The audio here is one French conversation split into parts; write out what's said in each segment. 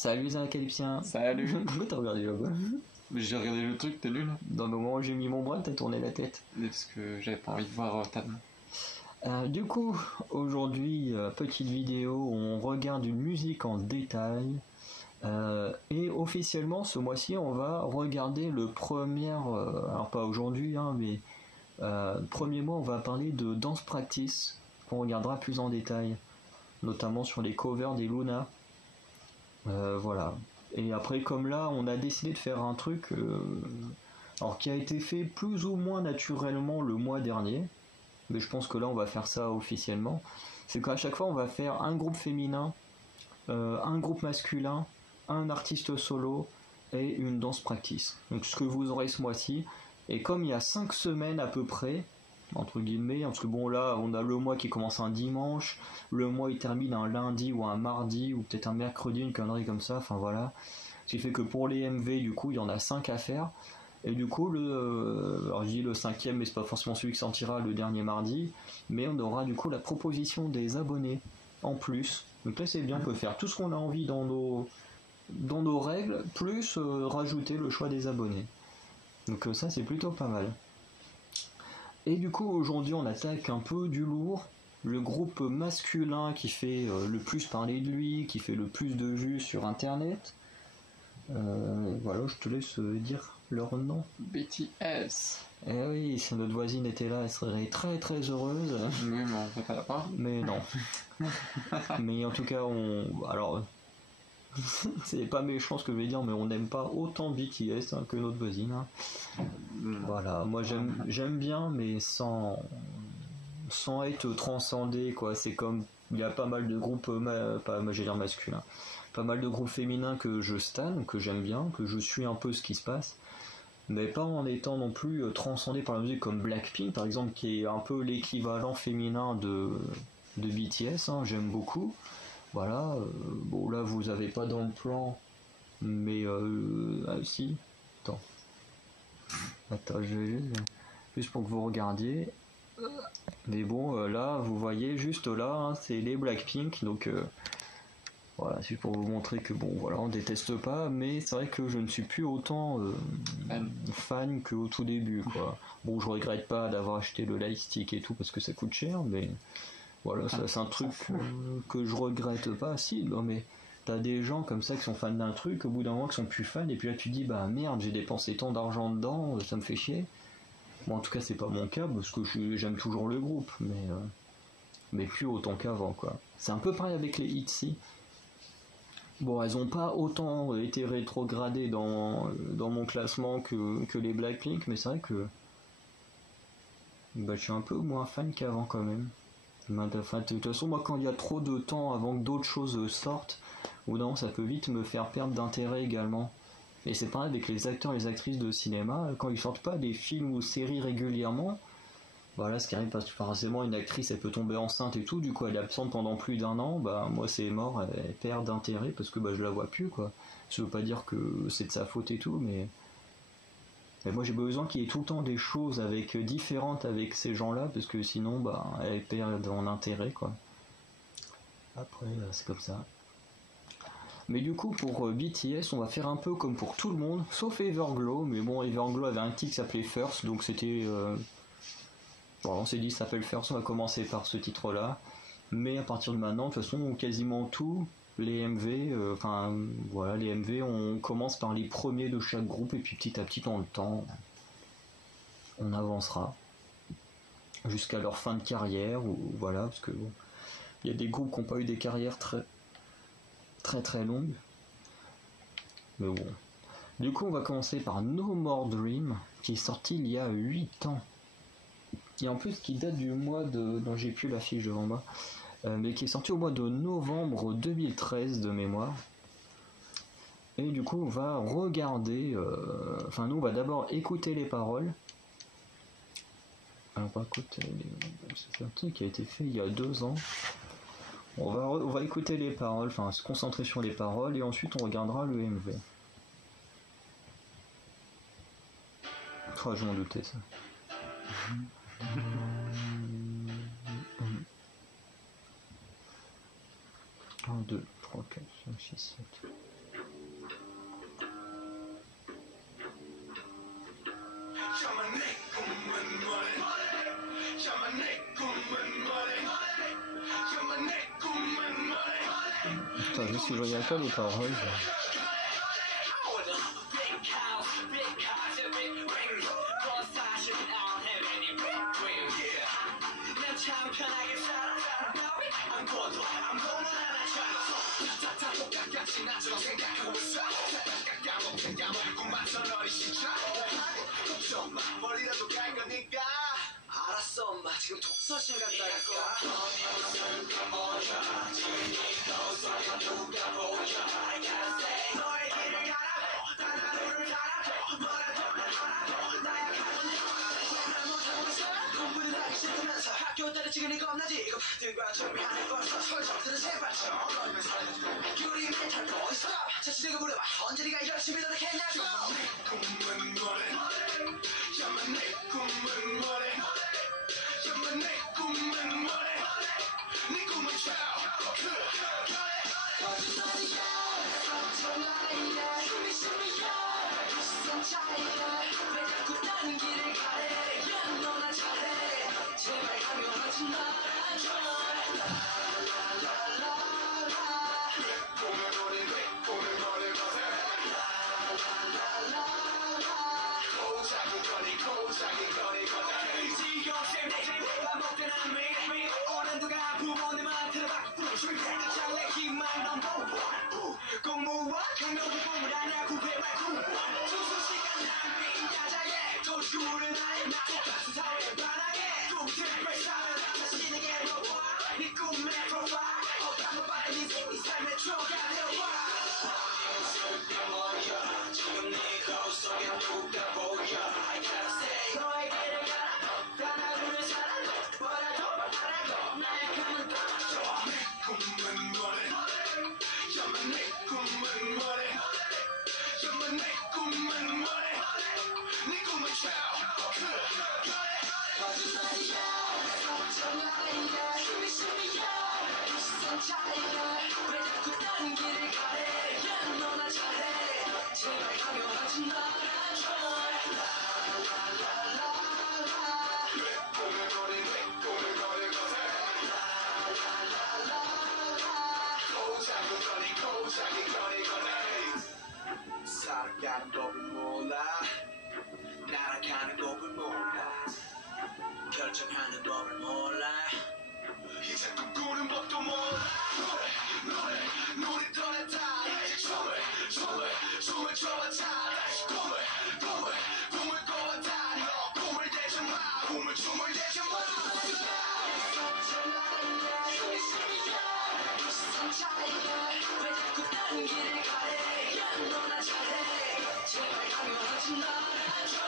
Salut les Acalypsiens. Salut. Pourquoi t'as regardé le bas? J'ai regardé le truc, t'as lu là? Dans le moment où j'ai mis mon bras, t'as tourné la tête. Parce que j'avais pas envie de voir ta main. Du coup, aujourd'hui, petite vidéo où on regarde une musique en détail. Et officiellement, ce mois-ci, on va regarder le premier... alors pas aujourd'hui, hein, mais... premier mois, on va parler de Dance Practice, qu'on regardera plus en détail. Notamment sur les covers des Luna. Voilà. Et après, comme là, on a décidé de faire un truc alors qui a été fait plus ou moins naturellement le mois dernier, mais je pense que là, on va faire ça officiellement. C'est qu'à chaque fois, on va faire un groupe féminin, un groupe masculin, un artiste solo et une danse practice. Donc, ce que vous aurez ce mois-ci. Et comme il y a 5 semaines à peu près, entre guillemets, parce que bon là on a le mois qui commence un dimanche, le mois il termine un lundi ou un mardi ou peut-être un mercredi, une connerie comme ça, enfin voilà, ce qui fait que pour les MV du coup il y en a 5 à faire, et du coup alors je dis le cinquième mais c'est pas forcément celui qui sortira le dernier mardi, mais on aura du coup la proposition des abonnés en plus, donc là c'est bien, on peut faire tout ce qu'on a envie dans nos règles, plus rajouter le choix des abonnés, donc ça c'est plutôt pas mal. Et du coup aujourd'hui on attaque un peu du lourd, le groupe masculin qui fait le plus parler de lui, qui fait le plus de vues sur internet. Voilà, je te laisse dire leur nom. BTS. Eh oui, si notre voisine était là, elle serait très très heureuse. Oui, mais on fait pas la part. Mais non. Mais en tout cas, alors, c'est pas méchant ce que je vais dire, mais on n'aime pas autant BTS que notre voisine. Voilà, moi j'aime bien, mais sans être transcendé, quoi. C'est comme, il y a pas mal de groupes, j'allais dire masculins, pas mal de groupes féminins que je stan, que j'aime bien, que je suis un peu ce qui se passe, mais pas en étant non plus transcendé par la musique, comme Blackpink par exemple, qui est un peu l'équivalent féminin de BTS, hein, j'aime beaucoup. Voilà, bon là vous avez pas dans le plan, mais si, attends, je vais juste pour que vous regardiez. Mais bon, là, vous voyez juste là, hein, c'est les Blackpink, donc voilà, c'est pour vous montrer que bon, voilà, on déteste pas, mais c'est vrai que je ne suis plus autant fan qu'au tout début, quoi. Bon, je regrette pas d'avoir acheté le lightstick et tout parce que ça coûte cher, mais voilà, ça, c'est un truc que je regrette pas. Si, non, mais t'as des gens comme ça qui sont fans d'un truc, au bout d'un moment qui sont plus fans, et puis là tu dis bah merde, j'ai dépensé tant d'argent dedans, ça me fait chier. Bon, en tout cas, c'est pas mon cas parce que j'aime toujours le groupe, mais plus autant qu'avant, quoi. C'est un peu pareil avec les ITZY. Bon, elles ont pas autant été rétrogradées dans mon classement que les Blackpink, mais c'est vrai que bah, je suis un peu moins fan qu'avant quand même. Enfin, de toute façon, moi, quand il y a trop de temps avant que d'autres choses sortent, ou non, ça peut vite me faire perdre d'intérêt également. Et c'est pareil avec les acteurs et les actrices de cinéma, quand ils sortent pas des films ou séries régulièrement, voilà, ce qui arrive parce que forcément une actrice elle peut tomber enceinte et tout, du coup elle est absente pendant plus d'un an, bah moi c'est mort, elle perd d'intérêt parce que bah je la vois plus, quoi. Ça veut pas dire que c'est de sa faute et tout, mais moi j'ai besoin qu'il y ait tout le temps des choses différentes avec ces gens-là, parce que sinon bah elle perd en intérêt, quoi. Après c'est comme ça. Mais du coup, pour BTS, on va faire un peu comme pour tout le monde, sauf Everglow. Mais bon, Everglow avait un titre qui s'appelait First, donc c'était... Bon, on s'est dit, ça s'appelle First, on va commencer par ce titre-là. Mais à partir de maintenant, de toute façon, quasiment tout, les MV, voilà, les MV, on commence par les premiers de chaque groupe, et puis petit à petit, dans le temps, on avancera. Jusqu'à leur fin de carrière, ou voilà, parce que bon, il y a des groupes qui n'ont pas eu des carrières très très longue. Mais bon. Du coup, on va commencer par No More Dream, qui est sorti il y a 8 ans. Et en plus, qui date du mois de... dont j'ai plus la fiche devant moi. Mais qui est sorti au mois de novembre 2013 de mémoire. Et du coup, on va regarder... Enfin, nous, on va d'abord écouter les paroles. Alors, par contre, c'est un truc qui a été fait il y a 2 ans. On va écouter les paroles, enfin se concentrer sur les paroles, et ensuite on regardera le MV. Oh, je m'en doutais, ça. 1, 2, 3, 4, 5, 6, 7. enfin juste si je regarde pas les paroles. 알았어 엄마 지금 독서실 간다니까 너의 길을 가라고 단 하루를 가라고 뭐라도 하라고 나야 왜 못하고 있어 공부는 하기 싫으면서 학교 때려치기니 겁나지 이거 파트가 준비하는 벌써 설정들은 제발 좀 유리 멘탈 보이스 자신에게 물어봐 언제 네가 열심히 노력했냐고 꿈은 뭐래 야만 내 꿈은 뭐래 야만 내 꿈은 뭐래 네 꿈은 쳐 거짓말이야 걱정하이야 힘이 심이야 비슷한 차이야 왜 자꾸 다른 길을 가래 야 너나 잘해 제발 강요하지 말아줘 공무원 강력히 공을 하냐 구배 말고 투수 시간 낭비 야자에 도시구를 나의 나 똑같은 사회에 반항해 꿈틀을 싸면 자신에게 물어봐 네 꿈의 프로파일 어떤 바에 네 삶의 추억이 되어와 지금 네 거울 속에 누가 보여 I gotta say 너의 길을 가라 단 하루를 살아 뭐라도 하라고 나의 꿈은 담아줘 내 꿈은 뭐래 야만 내 꿈은 뭐래 야만 내 꿈은 뭐래 네 꿈은 쳐 거짓말이야 걱정하이야 힘이 심이야 비슷한 차이야 왜 자꾸 다른 길을 가래 야 너나 잘해 제발 강요하지 말아줘 살아가는 법을 몰라 날아가는 법을 몰라 결정하는 법을 몰라 이제 꿈꾸는 법도 몰라 노래 떠났다 이제 춤을 춰봤자 다시 꿈을 꿔봤다 너 꿈을 대지 마 춤을 대지 마 비슷한 차이야 왜 자꾸 다른 길을 가래 야 너나 잘해 제발 강요하지 말아줘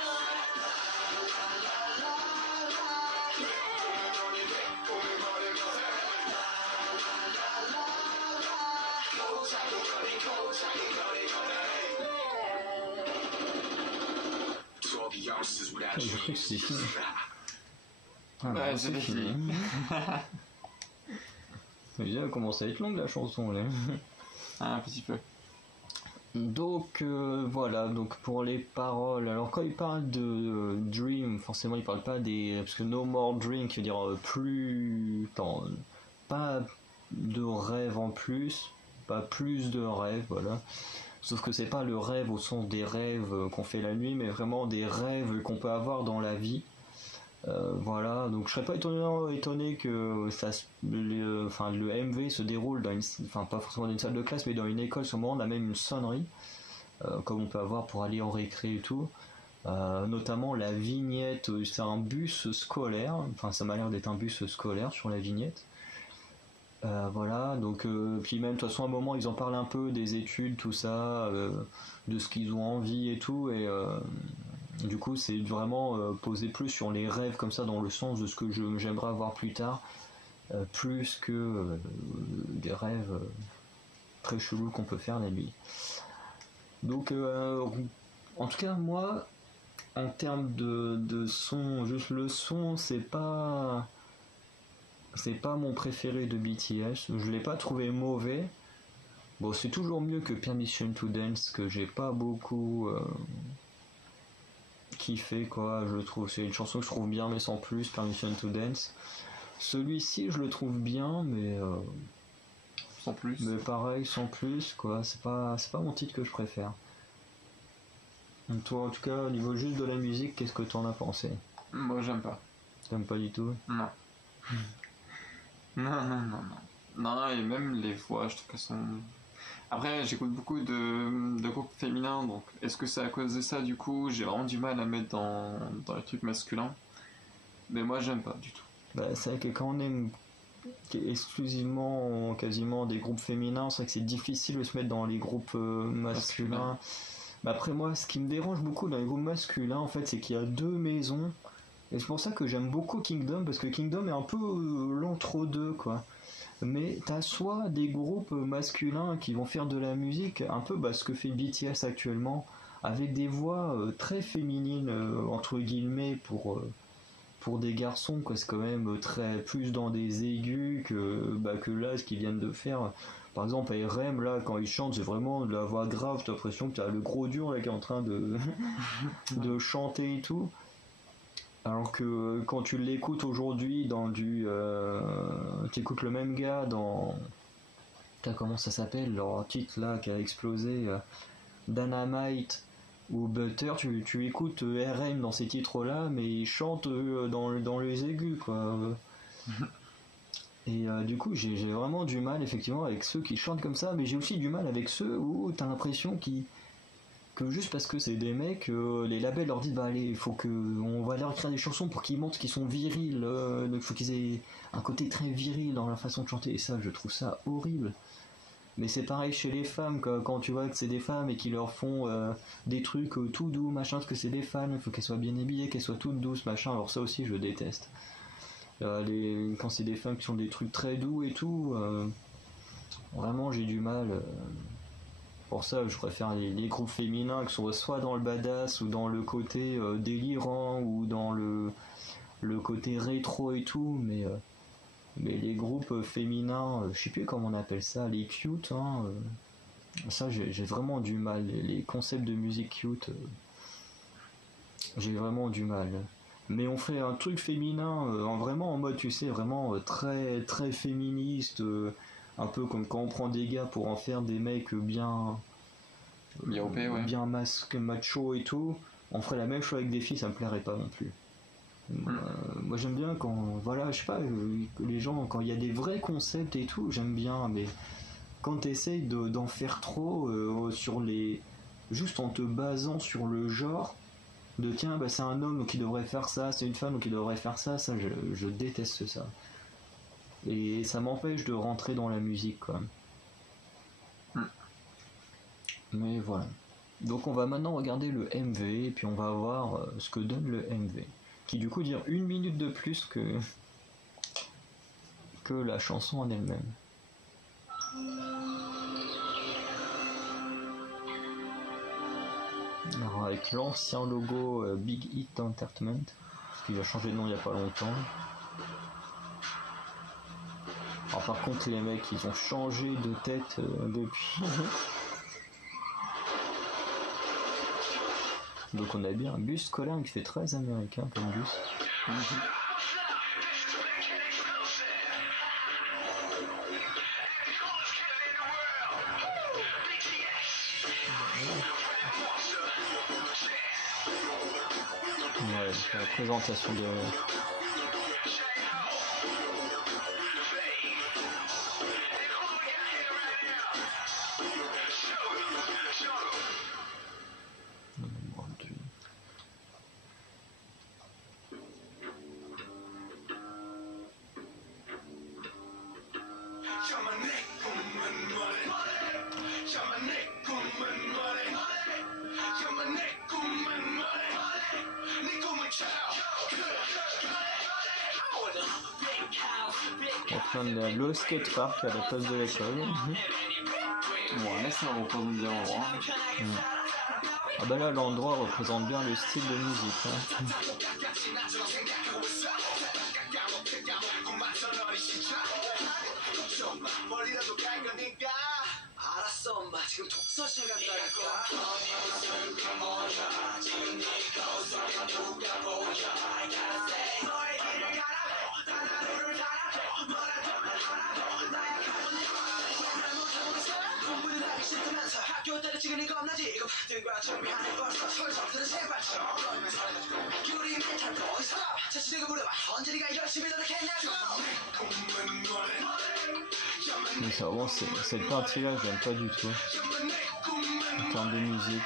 Je crois que c'est fini. Ah, Ouais, c'est fini. Elle commence à être longue la chanson là. Un petit peu. Donc voilà, donc pour les paroles, alors quand il parle de dream, forcément il parle pas des... parce que no more dream, qui veut dire plus... Attends, pas de rêve en plus, pas plus de rêve, voilà. Sauf que c'est pas le rêve au sens des rêves qu'on fait la nuit, mais vraiment des rêves qu'on peut avoir dans la vie. Voilà, donc je serais pas étonné que le MV se déroule dans une, enfin pas forcément dans une salle de classe, mais dans une école. Sur le moment, on a même une sonnerie, comme on peut avoir pour aller en récré et tout. Notamment la vignette, c'est un bus scolaire, enfin ça m'a l'air d'être un bus scolaire sur la vignette. Voilà, donc puis même de toute façon à un moment ils en parlent un peu des études, tout ça, de ce qu'ils ont envie et tout, et du coup c'est vraiment posé plus sur les rêves comme ça, dans le sens de ce que j'aimerais avoir plus tard, plus que des rêves très chelous qu'on peut faire la nuit. Donc en tout cas moi, en termes de son, juste le son, c'est pas mon préféré de BTS, je l'ai pas trouvé mauvais. Bon, c'est toujours mieux que Permission to Dance, que j'ai pas beaucoup kiffé, quoi. Je le trouve, c'est une chanson que je trouve bien, mais sans plus, Permission to Dance. Celui-ci, je le trouve bien, mais sans plus. Mais pareil, sans plus, quoi. C'est pas mon titre que je préfère. Donc toi, en tout cas, au niveau juste de la musique, qu'est-ce que t'en as pensé? Moi, j'aime pas. T'aimes pas du tout? Non. Non. Non, et même les voix, je trouve qu'elles sont... Après, j'écoute beaucoup de groupes féminins, donc est-ce que c'est à cause de ça, du coup, j'ai vraiment du mal à mettre dans les trucs masculins. Mais moi, j'aime pas du tout. Bah, c'est vrai que quand on aime exclusivement, quasiment des groupes féminins, c'est vrai que c'est difficile de se mettre dans les groupes masculins. Mais après, moi, ce qui me dérange beaucoup dans les groupes masculins, en fait, c'est qu'il y a deux maisons. Et c'est pour ça que j'aime beaucoup Kingdom, parce que Kingdom est un peu l'entre-deux, quoi. Mais t'as soit des groupes masculins qui vont faire de la musique, un peu ce que fait BTS actuellement, avec des voix très féminines, entre guillemets, pour des garçons, quoi. C'est quand même très plus dans des aigus que là, ce qu'ils viennent de faire. Par exemple, RM, là, quand ils chantent, c'est vraiment de la voix grave, t'as l'impression que t'as le gros dur là qui est en train de, de chanter et tout. Alors que quand tu l'écoutes aujourd'hui dans du... t'écoutes le même gars dans... Comment ça s'appelle, leur titre là qui a explosé, Dynamite ou Butter, tu écoutes RM dans ces titres là, mais ils chantent dans les aigus, quoi. Et du coup, j'ai vraiment du mal effectivement avec ceux qui chantent comme ça, mais j'ai aussi du mal avec ceux où t'as l'impression que juste parce que c'est des mecs, les labels leur disent bah allez, il faut que on va leur écrire des chansons pour qu'ils montrent qu'ils sont virils, il faut qu'ils aient un côté très viril dans leur façon de chanter, et ça, je trouve ça horrible. Mais c'est pareil chez les femmes, quand tu vois que c'est des femmes et qu'ils leur font des trucs tout doux, machin, parce que c'est des femmes, il faut qu'elles soient bien habillées, qu'elles soient toutes douces, machin, alors ça aussi je déteste. Quand c'est des femmes qui font des trucs très doux et tout, vraiment j'ai du mal. Pour ça, je préfère les groupes féminins qui sont soit dans le badass ou dans le côté délirant ou dans le côté rétro et tout, mais les groupes féminins, je sais plus comment on appelle ça, les cute, hein, ça j'ai vraiment du mal. Les concepts de musique cute, j'ai vraiment du mal. Mais on fait un truc féminin, vraiment en mode, tu sais, vraiment très très féministe, un peu comme quand on prend des gars pour en faire des mecs bien bien macho et tout. On ferait la même chose avec des filles, ça me plairait pas non plus. Moi j'aime bien quand, voilà, je sais pas, les gens, quand il y a des vrais concepts et tout, j'aime bien, mais quand t'essayes d'en faire trop sur les... juste en te basant sur le genre, de tiens, bah, c'est un homme donc il devrait faire ça, c'est une femme donc il devrait faire ça, je déteste ça. Et ça m'empêche de rentrer dans la musique, quoi. Mais voilà. Donc on va maintenant regarder le MV et puis on va voir ce que donne le MV. Qui du coup dure 1 minute de plus que la chanson en elle-même. Alors avec l'ancien logo Big Hit Entertainment, parce qu'il a changé de nom il n'y a pas longtemps. Alors par contre les mecs ils ont changé de tête depuis. Donc on a bien un bus scolaire qui fait très américain comme bus. Ouais, la présentation de... On est le skatepark à la place de l'école. Ouais, ça représente bien l'endroit. Ah bah là, l'endroit représente bien le style de musique. Hein. 지근이 겁나지 등과 준비하는 벌써 설정들은 제발처럼 유리 멘탈도 stop 자신에게 물어봐 언제 네가 열심히 노력했냐고 Mais ça, vraiment, cette partie-là, j'aime pas du tout. En termes de musique.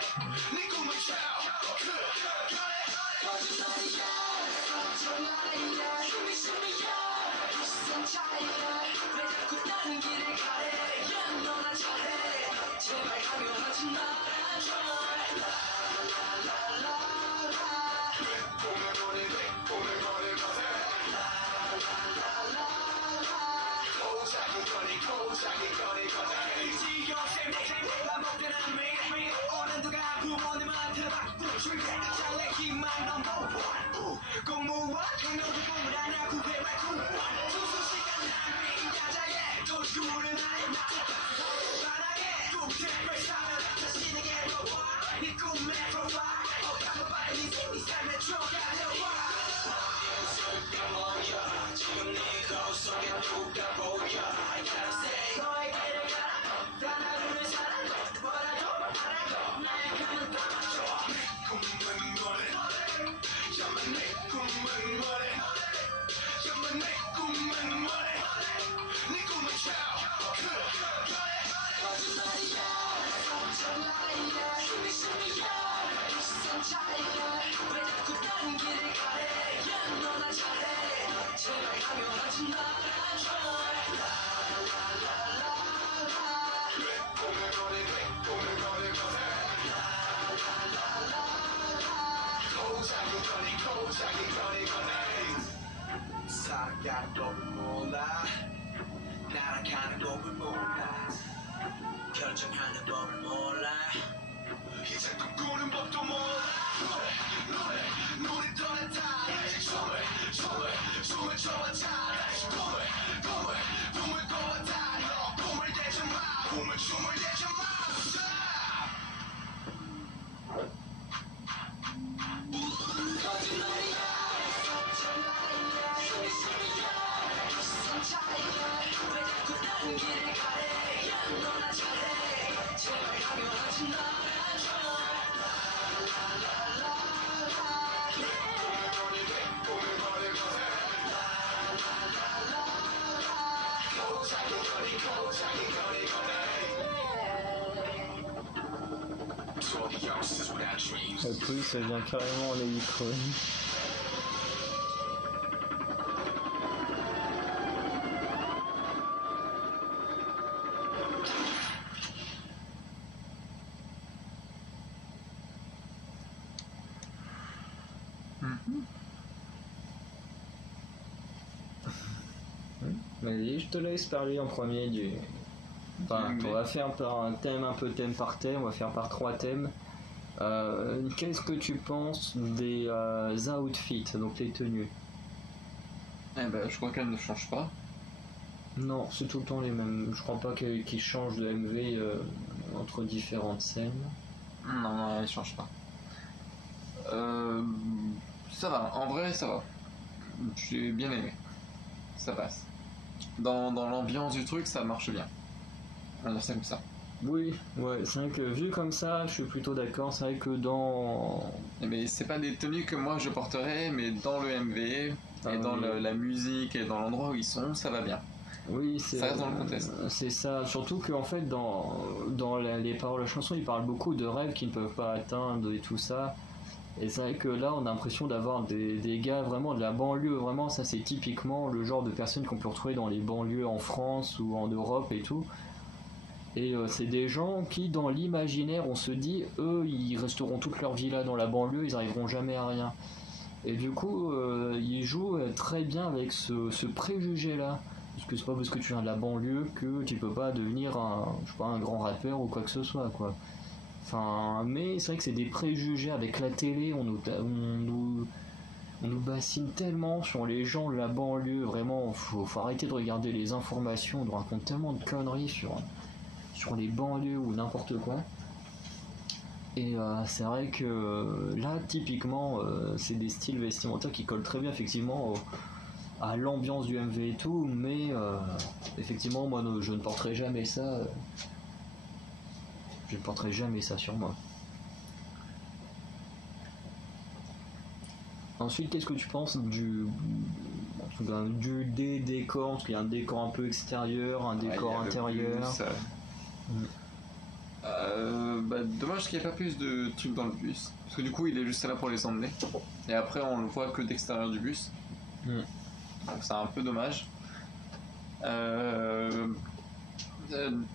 살아가는 법을 몰라 날아가는 법을 몰라 결정하는 법을 몰라 이제 꿈꾸는 법도 몰라 노래 떠났다 춤을 춰왔다 다시 꿈을 꿔왔다 너 꿈을 대지 마 춤을 대지 마 Plus, ça devient carrément en électronique. Vas-y, je te laisse parler en premier du... Enfin, on va faire par un thème, un peu thème par thème, on va faire par 3 thèmes. Qu'est-ce que tu penses des outfits, donc les tenues? Eh ben, je crois qu'elles ne changent pas. Non, c'est tout le temps les mêmes. Je crois pas qu'ils changent de MV entre différentes scènes. Non, elles ne changent pas. Ça va, en vrai, ça va. J'ai bien aimé. Ça passe. Dans l'ambiance du truc, ça marche bien. On va dire ça comme ça. Oui, ouais, c'est vrai que vu comme ça, je suis plutôt d'accord. C'est vrai que dans... Mais c'est pas des tenues que moi je porterais, mais dans le MV, et dans la musique, et dans l'endroit où ils sont, ça va bien. Oui, c'est ça reste dans le contexte. C'est ça, surtout qu'en fait, dans les paroles de la chanson, ils parlent beaucoup de rêves qu'ils ne peuvent pas atteindre et tout ça. Et c'est vrai que là, on a l'impression d'avoir des gars vraiment de la banlieue. Vraiment, ça, c'est typiquement le genre de personnes qu'on peut retrouver dans les banlieues en France ou en Europe et tout. Et c'est des gens qui, dans l'imaginaire, on se dit, eux, ils resteront toute leur vie là dans la banlieue, ils n'arriveront jamais à rien. Et du coup, ils jouent très bien avec ce préjugé-là. Parce que c'est pas parce que tu viens de la banlieue que tu peux pas devenir un grand rappeur ou quoi que ce soit, quoi. Enfin, mais c'est vrai que c'est des préjugés. Avec la télé, on nous bassine tellement sur les gens de la banlieue. Vraiment, faut arrêter de regarder les informations. On nous raconte tellement de conneries sur les banlieues ou n'importe quoi. Et c'est vrai que là, typiquement, c'est des styles vestimentaires qui collent très bien, effectivement, à l'ambiance du MV et tout, mais effectivement, moi, je ne porterai jamais ça. Je ne porterai jamais ça sur moi. Ensuite, qu'est-ce que tu penses des décors? Parce qu'il y a un décor un peu extérieur, un décor il y a le intérieur. bus, dommage qu'il n'y ait pas plus de trucs dans le bus. Parce que du coup, il est juste là pour les emmener. Et après, on le voit que d'extérieur du bus. Mm. Donc c'est un peu dommage.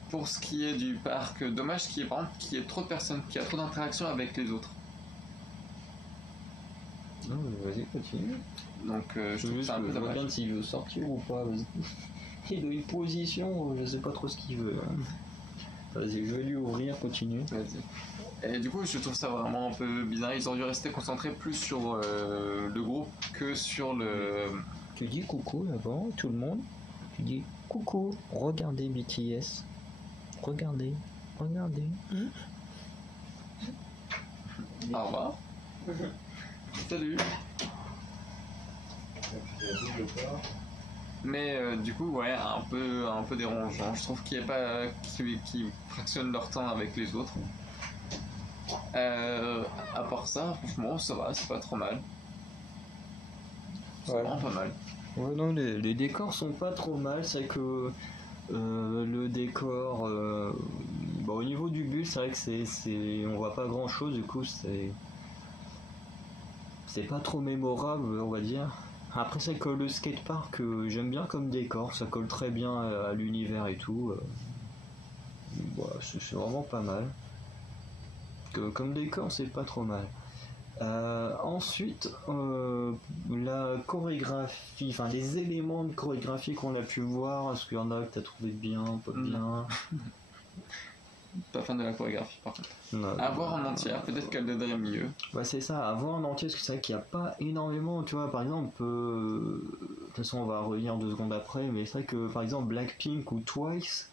Pour ce qui est du parc, dommage qu'il y ait, par exemple, qu'il y ait trop de personnes, qu'il y a trop d'interactions avec les autres. Non, mais vas-y, continue. Donc je trouve que c'est un peu je regarde dommage. s'il veut sortir ou pas. Vas-y. Il a une position, je sais pas trop ce qu'il veut. Hein. Vas-y, je vais lui ouvrir, continue. Vas-y. Et du coup, je trouve ça vraiment un peu bizarre. Ils auraient dû rester concentrés plus sur le groupe que sur le. Tu dis coucou avant, tout le monde. Tu dis coucou, regardez BTS. Regardez. Au revoir. Salut. Mais du coup, ouais, un peu dérangeant. Je trouve qu'il n'y a pas qui fractionnent leur temps avec les autres. À part ça, franchement, ça va, c'est pas trop mal. C'est vraiment pas mal. Ouais, non, les décors sont pas trop mal. C'est que le décor, au niveau du bus, c'est vrai que on voit pas grand chose. Du coup, c'est pas trop mémorable, on va dire. Après, c'est que le skatepark, j'aime bien comme décor, ça colle très bien à l'univers et tout. C'est vraiment pas mal. Comme décor, c'est pas trop mal. Ensuite, la chorégraphie, enfin les éléments de chorégraphie qu'on a pu voir, est-ce qu'il y en a que t'as trouvé bien, pas bien? Pas fan de la chorégraphie par contre. Non, à voir en entière, peut-être qu'elle donnerait mieux. Bah c'est ça, à voir en entier, parce que c'est vrai qu'il n'y a pas énormément, tu vois, par exemple, de toute façon on va revenir 2 secondes après, mais c'est vrai que par exemple Blackpink ou Twice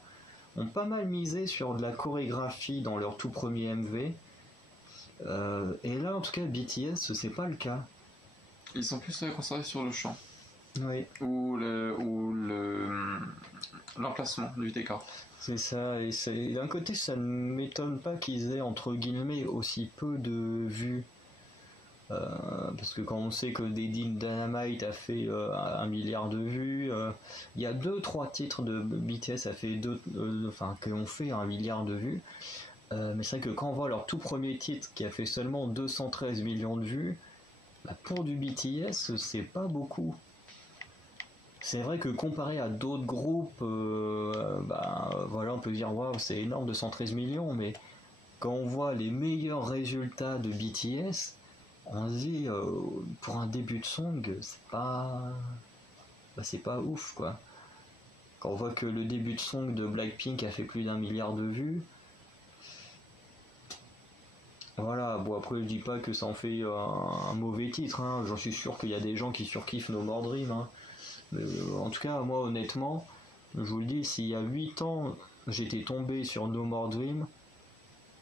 ont pas mal misé sur de la chorégraphie dans leur tout premier MV, et là en tout cas BTS c'est pas le cas. Ils sont plus concentrés sur le chant. Oui. Ou l'emplacement du décor. C'est ça, et d'un côté ça ne m'étonne pas qu'ils aient entre guillemets aussi peu de vues, parce que quand on sait que Dynamite a fait 1 milliard de vues, il y a 2-3 titres de BTS qui ont fait 1 milliard de vues, mais c'est vrai que quand on voit leur tout premier titre qui a fait seulement 213 millions de vues, pour du BTS c'est pas beaucoup. C'est vrai que comparé à d'autres groupes, on peut dire waouh, c'est énorme, 213 millions, mais quand on voit les meilleurs résultats de BTS, on se dit pour un début de song, c'est pas ouf quoi. Quand on voit que le début de song de Blackpink a fait plus d'1 milliard de vues, voilà, bon après je dis pas que ça en fait un mauvais titre, hein. J'en suis sûr qu'il y a des gens qui surkiffent No More Dream, hein. En tout cas, moi honnêtement, je vous le dis, s'il y a 8 ans j'étais tombé sur No More Dream,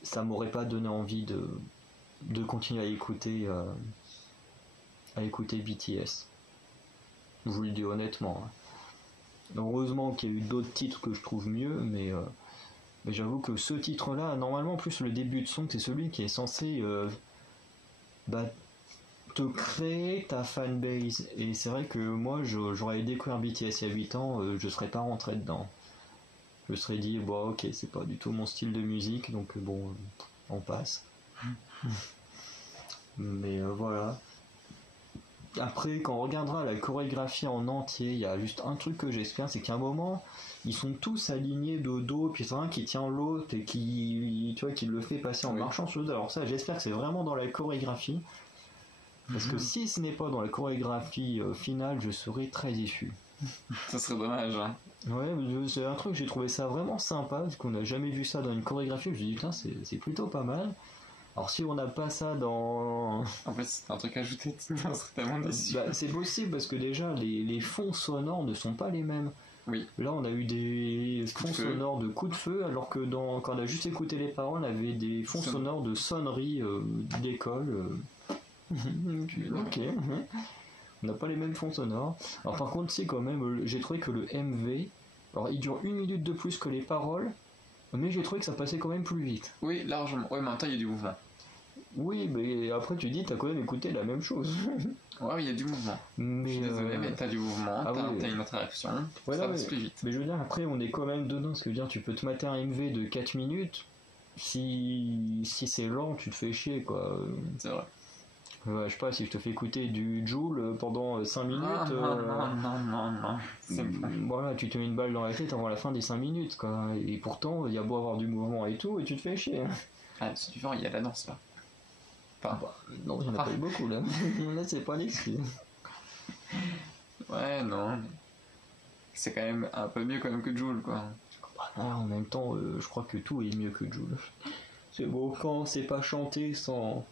ça m'aurait pas donné envie de continuer à écouter BTS. Je vous le dis honnêtement. Heureusement qu'il y a eu d'autres titres que je trouve mieux, mais j'avoue que ce titre-là, normalement, en plus le début de son, c'est celui qui est censé te créer ta fanbase, et c'est vrai que moi j'aurais découvert BTS il y a 8 ans, je serais pas rentré dedans. Je me serais dit bon ok, c'est pas du tout mon style de musique, donc on passe. Mais voilà. Après, quand on regardera la chorégraphie en entier, il y a juste un truc que j'espère, c'est qu'à un moment ils sont tous alignés de dos, puis c'est un qui tient l'autre et qui le fait passer en marchant sur le dos. Alors ça, j'espère que c'est vraiment dans la chorégraphie. Parce que si ce n'est pas dans la chorégraphie finale, je serais très déçu. Ça serait dommage, hein. Ouais, c'est un truc, j'ai trouvé ça vraiment sympa, parce qu'on n'a jamais vu ça dans une chorégraphie. Je me suis dit, putain, c'est plutôt pas mal. Alors si on n'a pas ça dans... En fait, c'est un truc ajouté, on serait tellement déçu. C'est possible, parce que déjà, les fonds sonores ne sont pas les mêmes. Oui. Là, on a eu des fonds sonores de coups de feu, alors que quand on a juste écouté les paroles, on avait des fonds sonores de sonneries d'école. Ok. On n'a pas les mêmes fonds sonores. Alors par contre, c'est quand même, j'ai trouvé que le MV, alors il dure 1 minute de plus que les paroles, Mais j'ai trouvé que ça passait quand même plus vite. Oui, largement. Oui, mais en même temps, il y a du mouvement. Oui, mais après tu dis, t'as quand même écouté la même chose. Ouais, il y a du mouvement. Je Mais suis désolé, mais t'as du mouvement, ah t'as oui. une interaction, Ouais, ça non, passe plus vite. mais je veux dire, après, on est quand même dedans. Ce que je veux dire, tu peux te mater un MV de 4 minutes. Si c'est lent, tu te fais chier, quoi. C'est vrai. Ouais, je sais pas, si je te fais écouter du Joule pendant 5 minutes. Non. C'est bon. Voilà, tu te mets une balle dans la tête avant la fin des 5 minutes, quoi. Et pourtant, il y a beau avoir du mouvement et tout, et tu te fais chier. Ah, c'est différent, il y a la danse là. Enfin, Bah, non, il y en a pas eu beaucoup, là. Là, c'est pas l'excuse. ouais, non. C'est quand même un peu mieux quand même que Joule, quoi. Ah, en même temps, je crois que tout est mieux que Joule. C'est beau, quand c'est pas chanté sans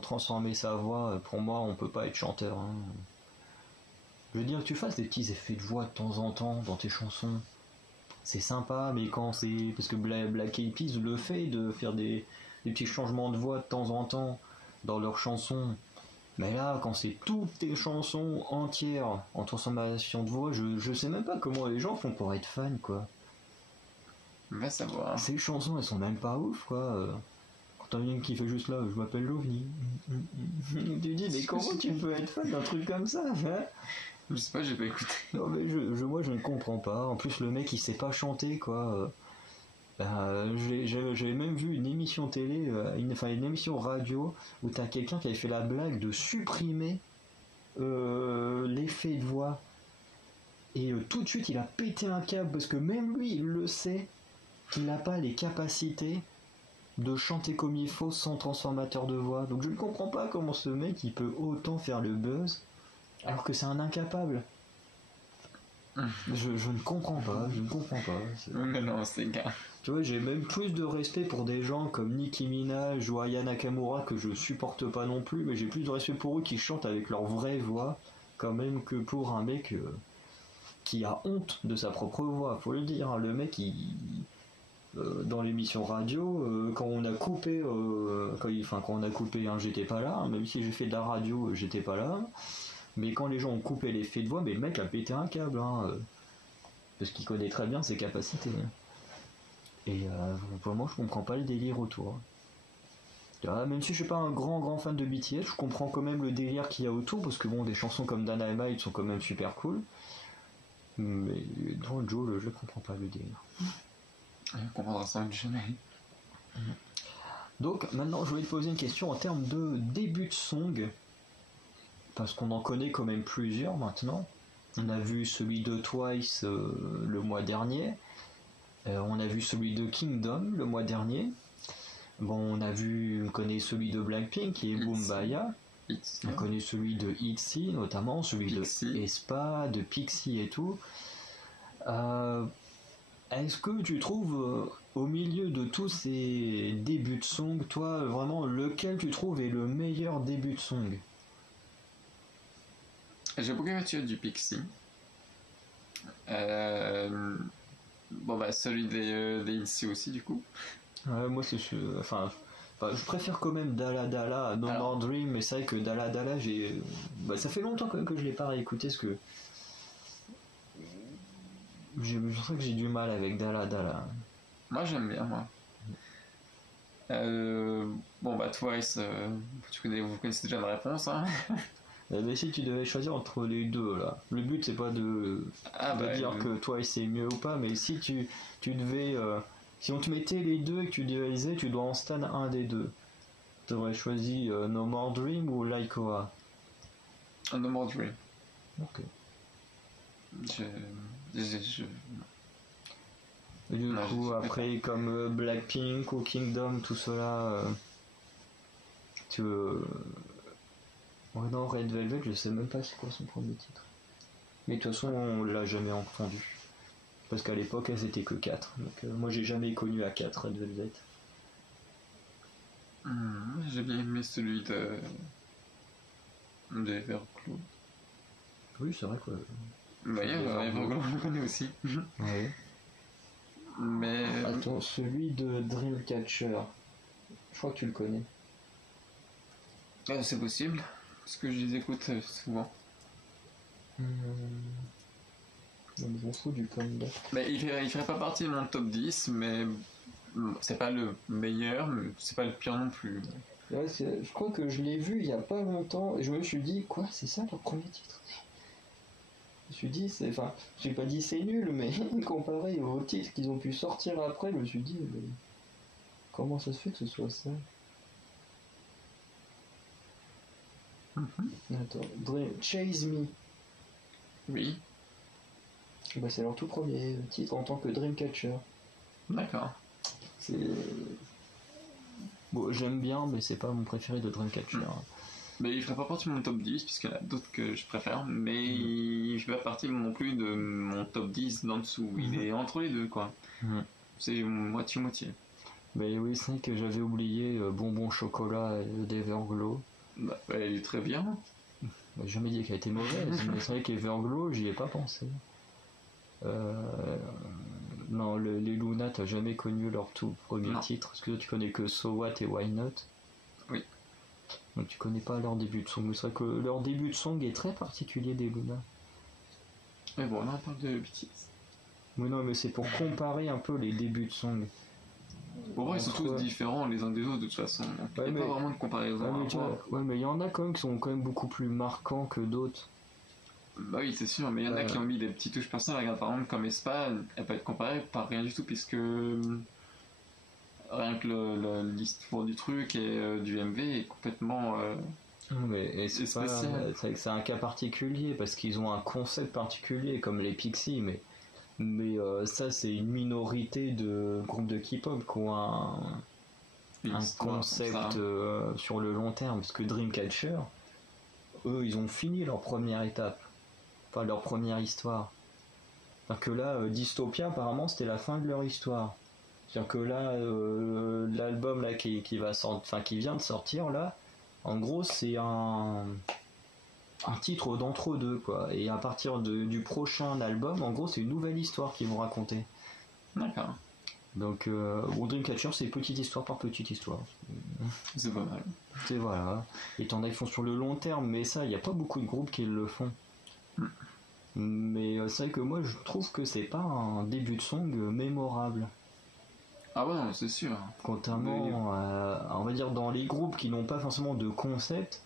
transformer sa voix, pour moi, on peut pas être chanteur. Hein. Je veux dire que tu fasses des petits effets de voix de temps en temps dans tes chansons. C'est sympa, mais quand c'est... Parce que Black Eyed Peas le fait, de faire des petits changements de voix de temps en temps dans leurs chansons. Mais là, quand c'est toutes tes chansons entières en transformation de voix, je sais même pas comment les gens font pour être fans, quoi. Va savoir. Ces chansons, elles sont même pas ouf, quoi. Quand t'as une qui fait juste là, je m'appelle l'OVNI. Tu dis, mais comment tu peux être fan d'un truc comme ça, hein? Je sais pas, j'ai pas écouté. Non, mais moi, je ne comprends pas. En plus, le mec, il sait pas chanter, quoi. J'avais même vu une émission télé, une émission radio, où t'as quelqu'un qui avait fait la blague de supprimer l'effet de voix. Et tout de suite, il a pété un câble, parce que même lui, il le sait, qu'il n'a pas les capacités de chanter comme il faut sans transformateur de voix. Donc je ne comprends pas comment ce mec, il peut autant faire le buzz, alors que c'est un incapable. Je ne comprends pas, Mais non, c'est gars. Tu vois, j'ai même plus de respect pour des gens comme Nicki Minaj ou Aya Nakamura que je supporte pas non plus, mais j'ai plus de respect pour eux qui chantent avec leur vraie voix quand même que pour un mec qui a honte de sa propre voix. Faut le dire, hein, le mec dans l'émission radio, quand on a coupé, quand on a coupé, hein, j'étais pas là, hein, même si j'ai fait de la radio, j'étais pas là. Mais quand les gens ont coupé l'effet de voix, mais le mec a pété un câble, hein, parce qu'il connaît très bien ses capacités. Et pour moi, je comprends pas le délire autour. Même si je suis pas un grand fan de BTS, je comprends quand même le délire qu'il y a autour, parce que bon, des chansons comme Dynamite sont quand même super cool. Mais dans Joe, je comprends pas le délire. On comprendra ça jamais. Donc maintenant, je voulais te poser une question en termes de début de song, parce qu'on en connaît quand même plusieurs maintenant. On a vu celui de Twice le mois dernier. On a vu celui de Kingdom le mois dernier. Bon, on connaît celui de Blackpink qui est Boombaya. On connaît celui de ITZY notamment, celui Pixie. de aespa, de Pixie et tout. Est-ce que tu trouves au milieu de tous ces débuts de song, toi vraiment lequel tu trouves est le meilleur début de song? J'ai beaucoup aimé du Pixie. Bon bah celui des ITZY aussi du coup. Moi c'est enfin je préfère quand même Dala Dala à No More Dream, mais c'est vrai que Dala Dala ça fait longtemps quand même que je l'ai pas réécouté, parce que je sais que j'ai du mal avec Dala Dala. Moi j'aime bien moi. Bon bah Twice, vous connaissez déjà la réponse, hein. Mais si tu devais choisir entre les deux là, le but c'est pas de dire que Twice c'est mieux ou pas, mais si tu devais, si on te mettait les deux et que tu divisais, tu dois en stan un des deux. T'aurais choisi No More Dream ou Like Oa? No More Dream. Ok. Et du coup, après, comme Blackpink ou Kingdom, tout cela, tu veux... Ouais, non, Red Velvet, je sais même pas c'est quoi son premier titre. Mais de toute façon, on l'a jamais entendu. Parce qu'à l'époque, elles étaient que 4. Donc moi, j'ai jamais connu à 4 Red Velvet. J'ai bien aimé celui de Everglow. Oui, c'est vrai quoi. D'ailleurs, Everglow, je le connais aussi. Ouais. Mais... Attends, celui de Dreamcatcher. Je crois que tu le connais. Ah, c'est possible, parce que je les écoute souvent. On s'en fout du comeback. Mais il ferait pas partie de mon top 10, mais c'est pas le meilleur, mais c'est pas le pire non plus. Ouais, je crois que je l'ai vu il y a pas longtemps et je me suis dit, quoi, c'est ça leur premier titre? Je me suis dit, enfin, j'ai pas dit c'est nul, mais comparé aux titres qu'ils ont pu sortir après, je me suis dit, mais comment ça se fait que ce soit ça? Attends, Chase Me. Oui, Bah, c'est leur tout premier titre en tant que Dreamcatcher. d'accord. C'est... Bon, j'aime bien, mais c'est pas mon préféré de Dreamcatcher. Mais il ferait pas partie de mon top 10, puisqu'il y en a d'autres que je préfère, mais il fait pas partie non plus de mon top 10 d'en dessous. Il est entre les deux, quoi. C'est moitié-moitié. Mais oui, c'est vrai que j'avais oublié Bonbon Chocolat et d'Everglow. Bah, elle est très bien. Bah, j'ai jamais dit qu'elle était mauvaise, mais c'est vrai qu'Everglow, j'y ai pas pensé. Non, les Luna, t'as jamais connu leur tout premier titre, parce que tu connais que So What et Why Not. Oui. Donc tu connais pas leur début de song. Mais c'est vrai que leur début de song est très particulier des Luna. Mais bon, là on parle de BTS. Mais non, mais c'est pour comparer un peu les débuts de song. Pour moi, ils sont tous différents les uns des autres de toute façon. Donc il n'y a pas vraiment de comparaison. Ouais, mais il y en a quand même qui sont quand même beaucoup plus marquants que d'autres. Bah oui, c'est sûr, mais il y en a qui ont mis des petites touches personnelles. Regarde, par exemple, comme Espa, elle peut être comparée par rien du tout, puisque rien que l'histoire du truc et du MV est complètement mais c'est spécial. C'est vrai que c'est un cas particulier, parce qu'ils ont un concept particulier, comme les Pixies, mais ça, c'est une minorité de groupes de K-pop qui ont un concept sur le long terme, parce que Dreamcatcher, eux, ils ont fini leur première étape. Enfin, leur première histoire. C'est-à-dire que là, Dystopia, apparemment, c'était la fin de leur histoire. C'est-à-dire que là, l'album là qui vient de sortir là, en gros, c'est un titre d'entre-deux, quoi. Et à partir du prochain album, en gros, c'est une nouvelle histoire qu'ils vont raconter. D'accord. Donc, Dreamcatcher, c'est petite histoire par petite histoire. C'est pas mal. C'est voilà. Et t'en as qui font sur le long terme, mais ça, il n'y a pas beaucoup de groupes qui le font. Mais c'est vrai que moi je trouve que c'est pas un début de song mémorable. Ah ouais, non, c'est sûr. Contrairement à, on va dire, dans les groupes qui n'ont pas forcément de concept,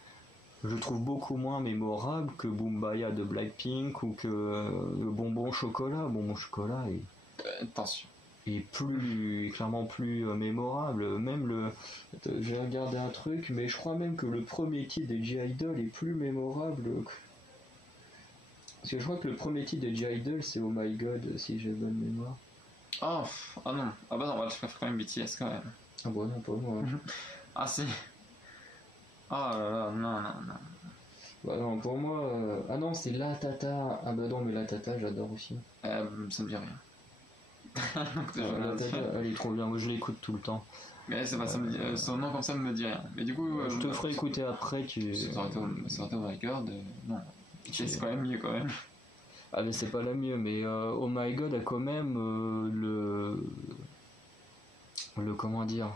je trouve beaucoup moins mémorable que Boombaya de Blackpink ou que Bonbon Chocolat. Bonbon Chocolat attention. est clairement plus mémorable. Même j'ai regardé un truc, mais je crois même que le premier titre de G-Idol est plus mémorable. Parce que je crois que le premier titre de G-Idol c'est Oh My God, si j'ai bonne mémoire. Ah non. Ah bah non, je préfère quand même BTS quand même. Ah bah non, pas moi. Ah si. Ah là là, non. Bah non, pour moi... Ah non, c'est La Tata. Ah bah non, mais La Tata, j'adore aussi. Ça me dit rien. La Tata, elle est trop bien, moi je l'écoute tout le temps. Mais c'est pas, son nom comme ça ne me dit rien. Mais du coup... je te ferai écouter après, Ça aurait été Oh My God, non. C'est quand même mieux quand même. Ah mais c'est pas la mieux, mais Oh My God a quand même le comment dire,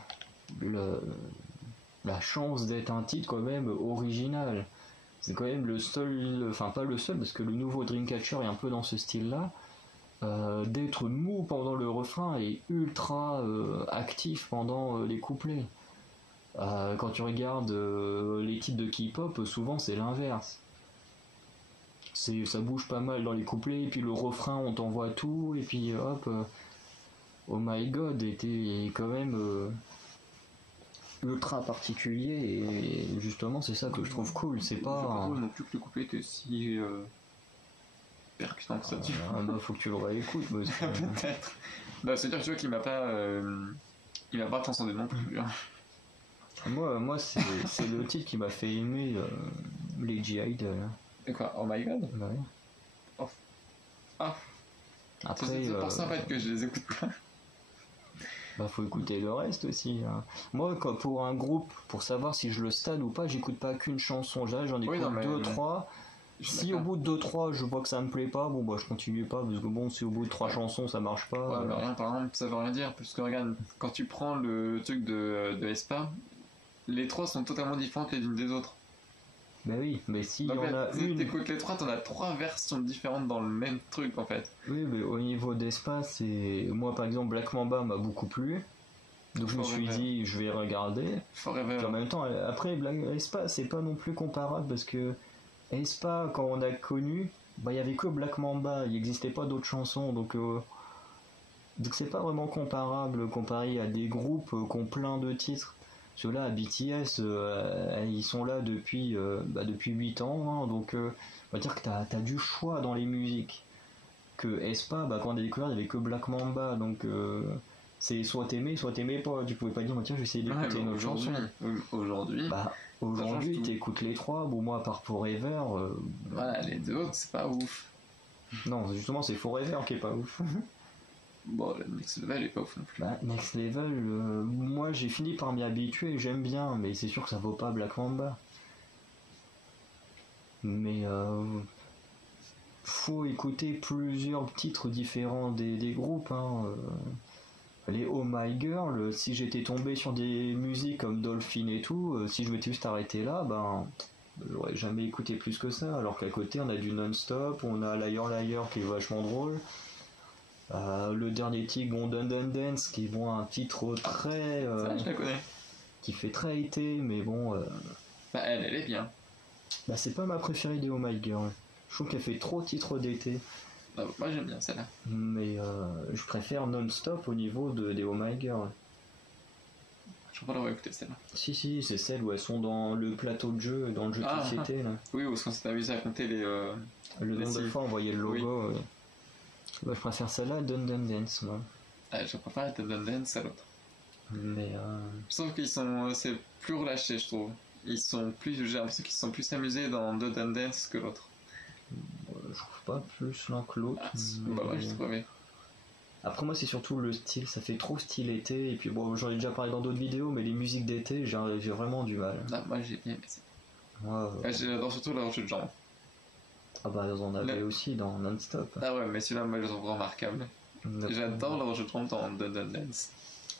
la chance d'être un titre quand même original. C'est quand même le seul, enfin pas le seul, parce que le nouveau Dreamcatcher est un peu dans ce style-là, d'être mou pendant le refrain et ultra actif pendant les couplets. Quand tu regardes les titres de K-pop, souvent c'est l'inverse. Ça bouge pas mal dans les couplets, et puis le refrain on t'envoie tout, et puis hop, Oh My God était quand même ultra particulier, et justement c'est ça que je trouve cool. C'est pas cool non plus que le couplet était si percutant que ça. Bah, faut que tu le réécoutes. Peut-être. Bah, c'est-à-dire tu vois qu'il m'a pas transcendé non plus. Hein. Moi c'est le titre qui m'a fait aimer les G-Idol. Et quoi, Oh My God? Bah ouais. Oh. Ah. Après, c'est pour ça en fait que je les écoute pas. Bah faut écouter le reste aussi. Hein. Moi, pour un groupe, pour savoir si je le stade ou pas, j'écoute pas qu'une chanson. J'en écoute 2-3. Si au bout de 2-3 je vois que ça me plaît pas, bon bah je continue pas, parce que bon, si au bout de 3 chansons ça marche pas. Ouais, mais rien, par exemple, ça veut rien dire, parce que regarde, quand tu prends le truc de Espa, les 3 sont totalement différentes les unes des autres. Ben oui, mais s'il y Donc en a une... t'écoutes les trois, t'en as trois versions différentes dans le même truc en fait. Oui, mais au niveau d'espace, et moi par exemple Black Mamba m'a beaucoup plu. Donc je me suis Forever. dit je vais regarder. Forever. Puis en même temps, après Black Espa c'est pas non plus comparable parce que Espa quand on a connu, bah il y avait que Black Mamba, il n'existait pas d'autres chansons donc c'est pas vraiment comparable comparé à des groupes qui ont plein de titres. Ceux-là, BTS, ils sont là depuis 8 ans, hein, donc on va dire que t'as du choix dans les musiques. Que Espa, bah, quand on a découvert, il n'y avait que Black Mamba, donc c'est soit t'aimais pas. Tu pouvais pas dire, bah, tiens, je vais essayer d'écouter une autre chanson. Aujourd'hui, Bah, aujourd'hui, change tout. t'écoutes les trois, bon, moi, à part Forever, voilà, les deux autres, c'est pas ouf. non, justement, c'est Forever qui est pas ouf. Bon, le Next Level est pas ouf non plus. Bah, Next Level, moi, j'ai fini par m'y habituer, j'aime bien, mais c'est sûr que ça vaut pas Black Mamba. Mais faut écouter plusieurs titres différents des groupes. Hein. Les Oh My Girl, si j'étais tombé sur des musiques comme Dolphin et tout, si je m'étais juste arrêté là, ben j'aurais jamais écouté plus que ça. Alors qu'à côté, on a du non-stop, on a Liar Liar qui est vachement drôle. Le dernier titre, bon, Dun Dun Dance, qui est bon, un titre très. Ça, je la connais. Qui fait très été, mais bon. Bah, elle est bien. Bah, c'est pas ma préférée des Oh My Girl. Je trouve qu'elle fait trop titre d'été. Bah, moi, j'aime bien celle-là. Mais je préfère non-stop au niveau des Oh My Girl. Je crois pas l'avoir écouté celle-là. Si, c'est celle où elles sont dans le plateau de jeu, dans le jeu de société. Là. Oui, parce qu'on s'est amusé à compter les. Le les nombre de six. fois on voyait le logo. Oui. Bah, je préfère celle-là à Dun Dun Dance, moi. Je préfère The Dance à l'autre. Mais Je trouve qu'ils sont. C'est plus relâché, je trouve. Ils sont plus. J'ai l'impression qu'ils sont plus amusés dans The Dance que l'autre. je trouve pas plus l'un que l'autre. Bah, ouais, j'ai trouvé. Après moi c'est surtout le style, ça fait trop style été, et puis bon j'en ai déjà parlé dans d'autres vidéos, mais les musiques d'été j'ai vraiment du mal. Ah, moi j'ai bien aimé ça. Moi, J'adore surtout la recherche de genre. Ah bah on avait aussi dans Non-Stop. Ah ouais, mais celui-là, moi je le trouve remarquable. J'adore la recherche de genre dans The Dance.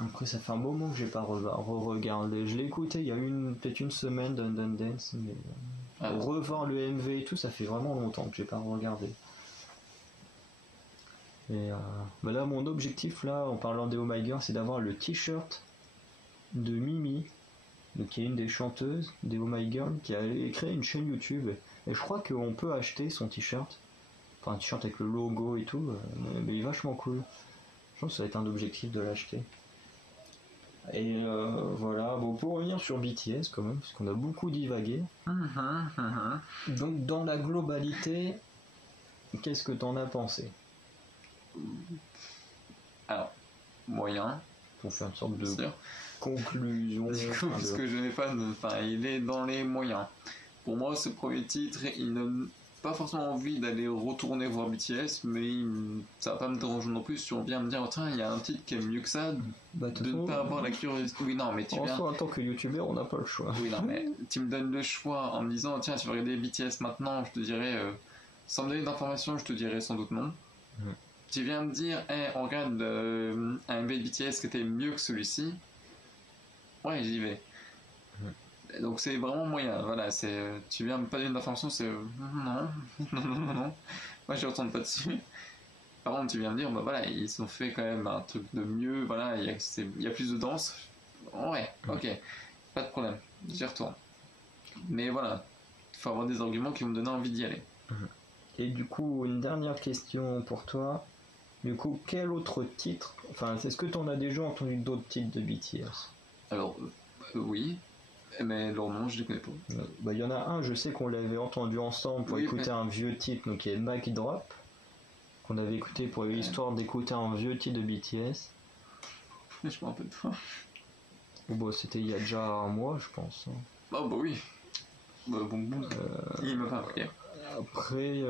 Après ça fait un moment que j'ai pas re-regardé. Je l'ai écouté il y a peut-être une semaine Dun Dun Dance, mais revoir le MV et tout, ça fait vraiment longtemps que j'ai pas regardé. Et bah là mon objectif là en parlant des Oh My Girl c'est d'avoir le t-shirt de Mimi, donc qui est une des chanteuses des Oh My Girl, qui a créé une chaîne YouTube et je crois qu'on peut acheter son t-shirt, enfin un t-shirt avec le logo et tout, mais il est vachement cool. Je pense que ça va être un objectif de l'acheter. Et voilà, bon pour revenir sur BTS quand même, parce qu'on a beaucoup divagué. Donc dans la globalité, qu'est-ce que t'en as pensé? Alors, moyen. Pour faire une sorte de Sûr. conclusion. Du coup, parce que je n'ai pas de... Enfin, il est dans les moyens. Pour moi, ce premier titre, il n'a pas forcément envie d'aller retourner voir BTS, mais ça va pas me déranger non plus si on vient me dire, tiens, il y a un titre qui est mieux que ça, bah, de ne pas avoir la curiosité. Oui, non, mais tu viens... En tant que youtubeur, on n'a pas le choix. Oui, non, mais tu me donnes le choix en me disant, tiens, tu veux regarder BTS maintenant, je te dirais... Sans me donner d'informations, je te dirais sans doute non. Tu viens me dire, hey, on regarde un MV de BTS qui était mieux que celui-ci. Ouais, j'y vais. Donc c'est vraiment moyen. Voilà, tu viens me pas donner d'informations, c'est non. Moi, je retourne pas dessus. Par contre, tu viens me dire, bah voilà, ils ont fait quand même un truc de mieux. Voilà, il y a plus de danse. Ouais, ok, pas de problème. J'y retourne. Mais voilà, il faut avoir des arguments qui vont me donner envie d'y aller. Et du coup, une dernière question pour toi. Du coup, quel autre titre, enfin, est-ce que tu en as déjà entendu d'autres titres de BTS? Alors, oui, mais leur nom, je les connais pas. Bah, il y en a un, je sais qu'on l'avait entendu ensemble pour écouter un vieux titre, donc qui est Mic Drop, qu'on avait écouté pour l'histoire d'écouter un vieux titre de BTS. Je me rappelle pas. Bon, c'était il y a déjà un mois, je pense. Oh, bah oui. Bah, bon, il m'a pas marqué. Après,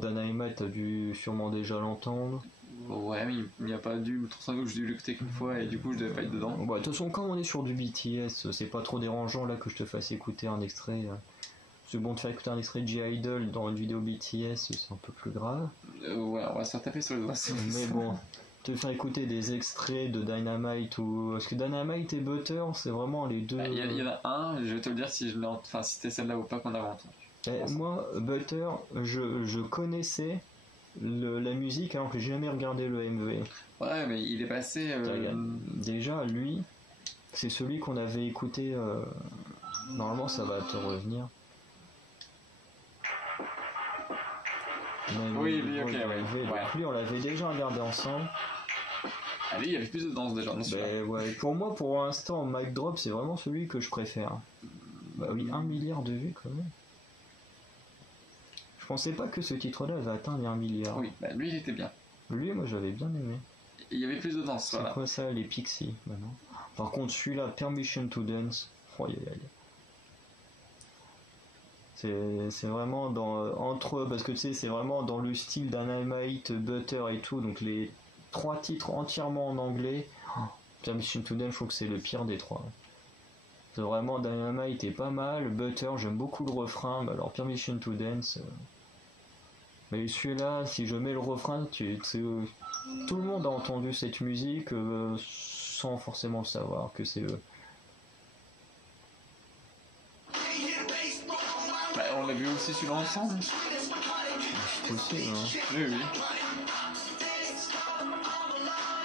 Dynamite, t'as dû sûrement déjà l'entendre. Ouais, mais il n'y a pas dû. Sans doute que j'ai dû l'écouter qu'une fois et du coup je devais pas être dedans. Bah, de toute façon, quand on est sur du BTS, c'est pas trop dérangeant là que je te fasse écouter un extrait. C'est bon de faire écouter un extrait de G-Idol dans une vidéo BTS, c'est un peu plus grave. Ouais, on va se faire taper sur les doigts. Mais bon, te faire écouter des extraits de Dynamite ou parce que Dynamite et Butter c'est vraiment les deux. Il y en a un, je vais te le dire si si c'était celle-là ou pas qu'on avait entendu. Moi, Butter, je connaissais la musique alors que j'ai jamais regardé le MV. Ouais, mais il est passé. Déjà, lui, c'est celui qu'on avait écouté. Normalement, ça va te revenir. Oui, lui, ok, ouais. ouais. Lui, on l'avait déjà regardé ensemble. Allez, il y avait plus de danse déjà, non ouais. Pour moi, pour l'instant, Mic Drop, c'est vraiment celui que je préfère. Bah oui, 1 milliard de vues quand même. Je pensais pas que ce titre-là avait atteint les 1 milliard. Oui, bah lui, il était bien. Lui, moi, j'avais bien aimé. Il y avait plus de danse, C'est quoi ça, les Pixies, maintenant? Par contre, celui-là, Permission to Dance, oh, c'est vraiment dans entre parce que tu sais c'est vraiment dans le style Dynamite, Butter et tout, donc les 3 titres entièrement en anglais. Permission to Dance, je trouve que c'est le pire des 3. C'est vraiment Dynamite est pas mal, Butter j'aime beaucoup le refrain, mais alors Permission to Dance. Mais celui-là, si je mets le refrain, tout le monde a entendu cette musique sans forcément le savoir que c'est eux. Bah, on l'a vu aussi celui-là ensemble. C'est possible, hein. Oui.